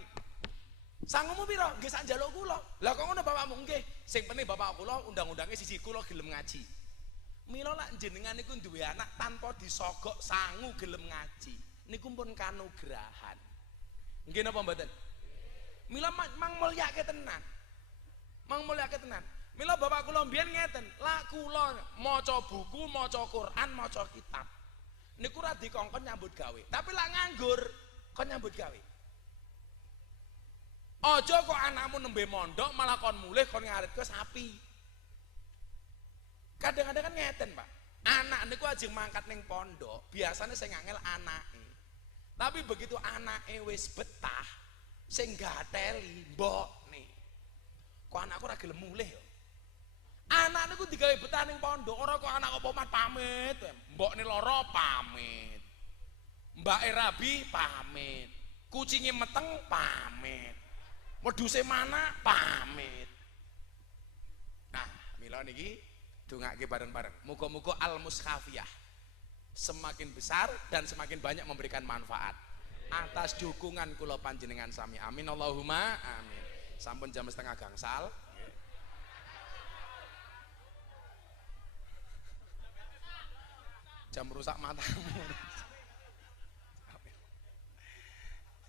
sangumu piro? Nggih sak njaluk kula. Lah kok ngono bapakmu? Nggih. Sing penting bapak kula undang-undange siji kula gelem ngaji. Mila lak jenengan niku duwe anak tanpa disogok sangu gelem ngaji. Niku pun kanugrahan. Nggih napa mboten? Mila mang mulyake tenan. Mang mulyake tenan. Mila bapak kula mbiyen ngeten, lak kula maca buku, maca Quran, maca kitab. Niku ra dikongkon nyambut gawe. Tapi lak nganggur kon nyambut gawe. Aja kok anakmu nembe mondok malah kon mulih kon ngaritke sapi. Kadang-kadang kan ngeten, Pak. Anak niku ajeng mangkat ning pondok, biasanya sing ngangel anake. Tapi begitu anake wis betah, sing gateli mbokne. Kok anakku ora gelem mulih ya? Anak niku digawe betah ning pondok, ora kok anak kok pomat pamit. Mbokne lara pamit. Mbake rabi pamit. Kucinge meteng pamit. Wedhuse mana pamit. Nah, mila niki dongake bareng-bareng. Muga-muga al-mushafiyah semakin besar dan semakin banyak memberikan manfaat. Atas dukungan kula panjenengan sami. Amin Allahumma amin. Sampun jam 1:30 gangsal. Jam rusak matamu.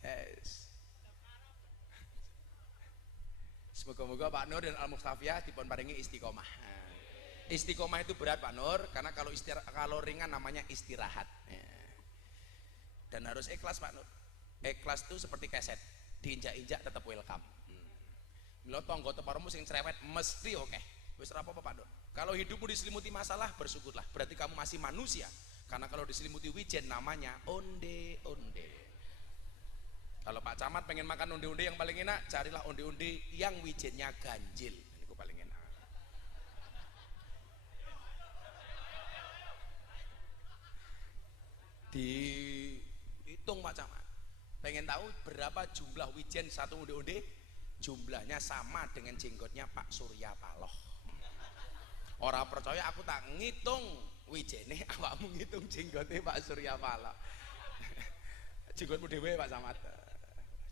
Yes. Semoga-moga Pak Nur dan Al-Muhtafiyah dipun paringi istiqomah. Istiqomah itu berat Pak Nur, karena kalau ringan namanya istirahat. Dan harus ikhlas Pak Nur. Ikhlas itu seperti keset. diinjak-injak tetap welcome. Mila tangga teparamu sing cerewet mesti oke. Wis ora apa-apa Pak Dok. Kalau hidupmu diselimuti masalah bersyukurlah, berarti kamu masih manusia. Karena kalau diselimuti wijen namanya onde-onde. Kalau Pak Camat pengen makan onde-onde yang paling enak, carilah onde-onde yang wijennya ganjil. Ini paling enak. Dihitung Pak Camat. Pengen tahu berapa jumlah wijen satu onde-onde? Jumlahnya sama dengan jenggotnya Pak Surya Paloh. Orang percaya aku tak ngitung wijene, awakmu ngitung jenggotnya Pak Surya Paloh. Jenggotmu dewe Pak Camat.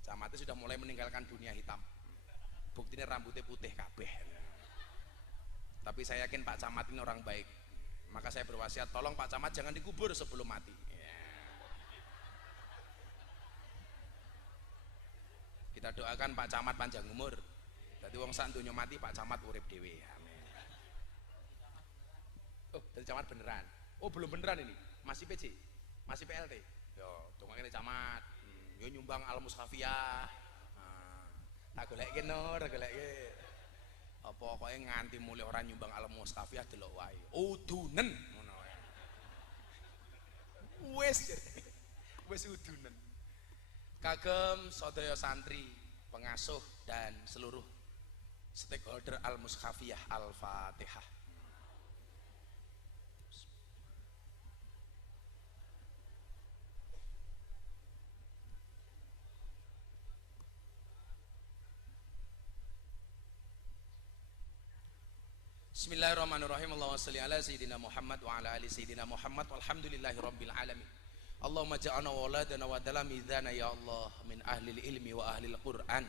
Camatnya sudah mulai meninggalkan dunia hitam. Buktinya rambutnya putih kabeh. Tapi saya yakin Pak Camat ini orang baik. Maka saya berwasiat, tolong Pak Camat jangan dikubur sebelum mati. Kita doakan Pak Camat panjang umur. Jadi wong sak donya mati Pak Camat urip dhewe. Amin. Oh, dari Camat beneran. Oh, belum beneran ini. Masih PC. Masih PLT. Yo, dongane Camat. Yo nyumbang Al-Mushafiyah. Tak goleke no, tak goleke. Apa pokoke nganti mulai orang nyumbang Al-Mushafiyah delok wae. Udunen ngono wae. Wis udunen. Kagem sadaya santri, pengasuh dan seluruh stakeholder Al-Mushafiyah Al-Fatihah. Bismillahirrahmanirrahim. Allahumma shalli ala sayyidina Muhammad wa ala ali sayyidina Muhammad walhamdulillahi rabbil alamin. Allahumma ja'alna waladana wa talamidana ya Allah min ahli ilmi wa ahli al-Qur'an,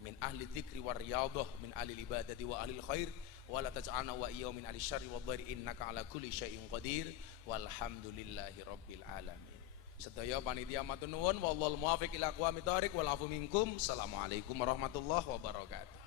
min ahli dzikri wa riyadah, min ahli ibadati wa ahli khair, wa la taj'alna wa iyyahu min ahli syarri wa dhari innaka ala kulli syai'in qadir walhamdulillahi rabbil alamin. Sedaya panitia matur nuwun, wallahul muwaffiq ila aqwamit thoriq wal afu minkum. Assalamualaikum warahmatullahi wabarakatuh.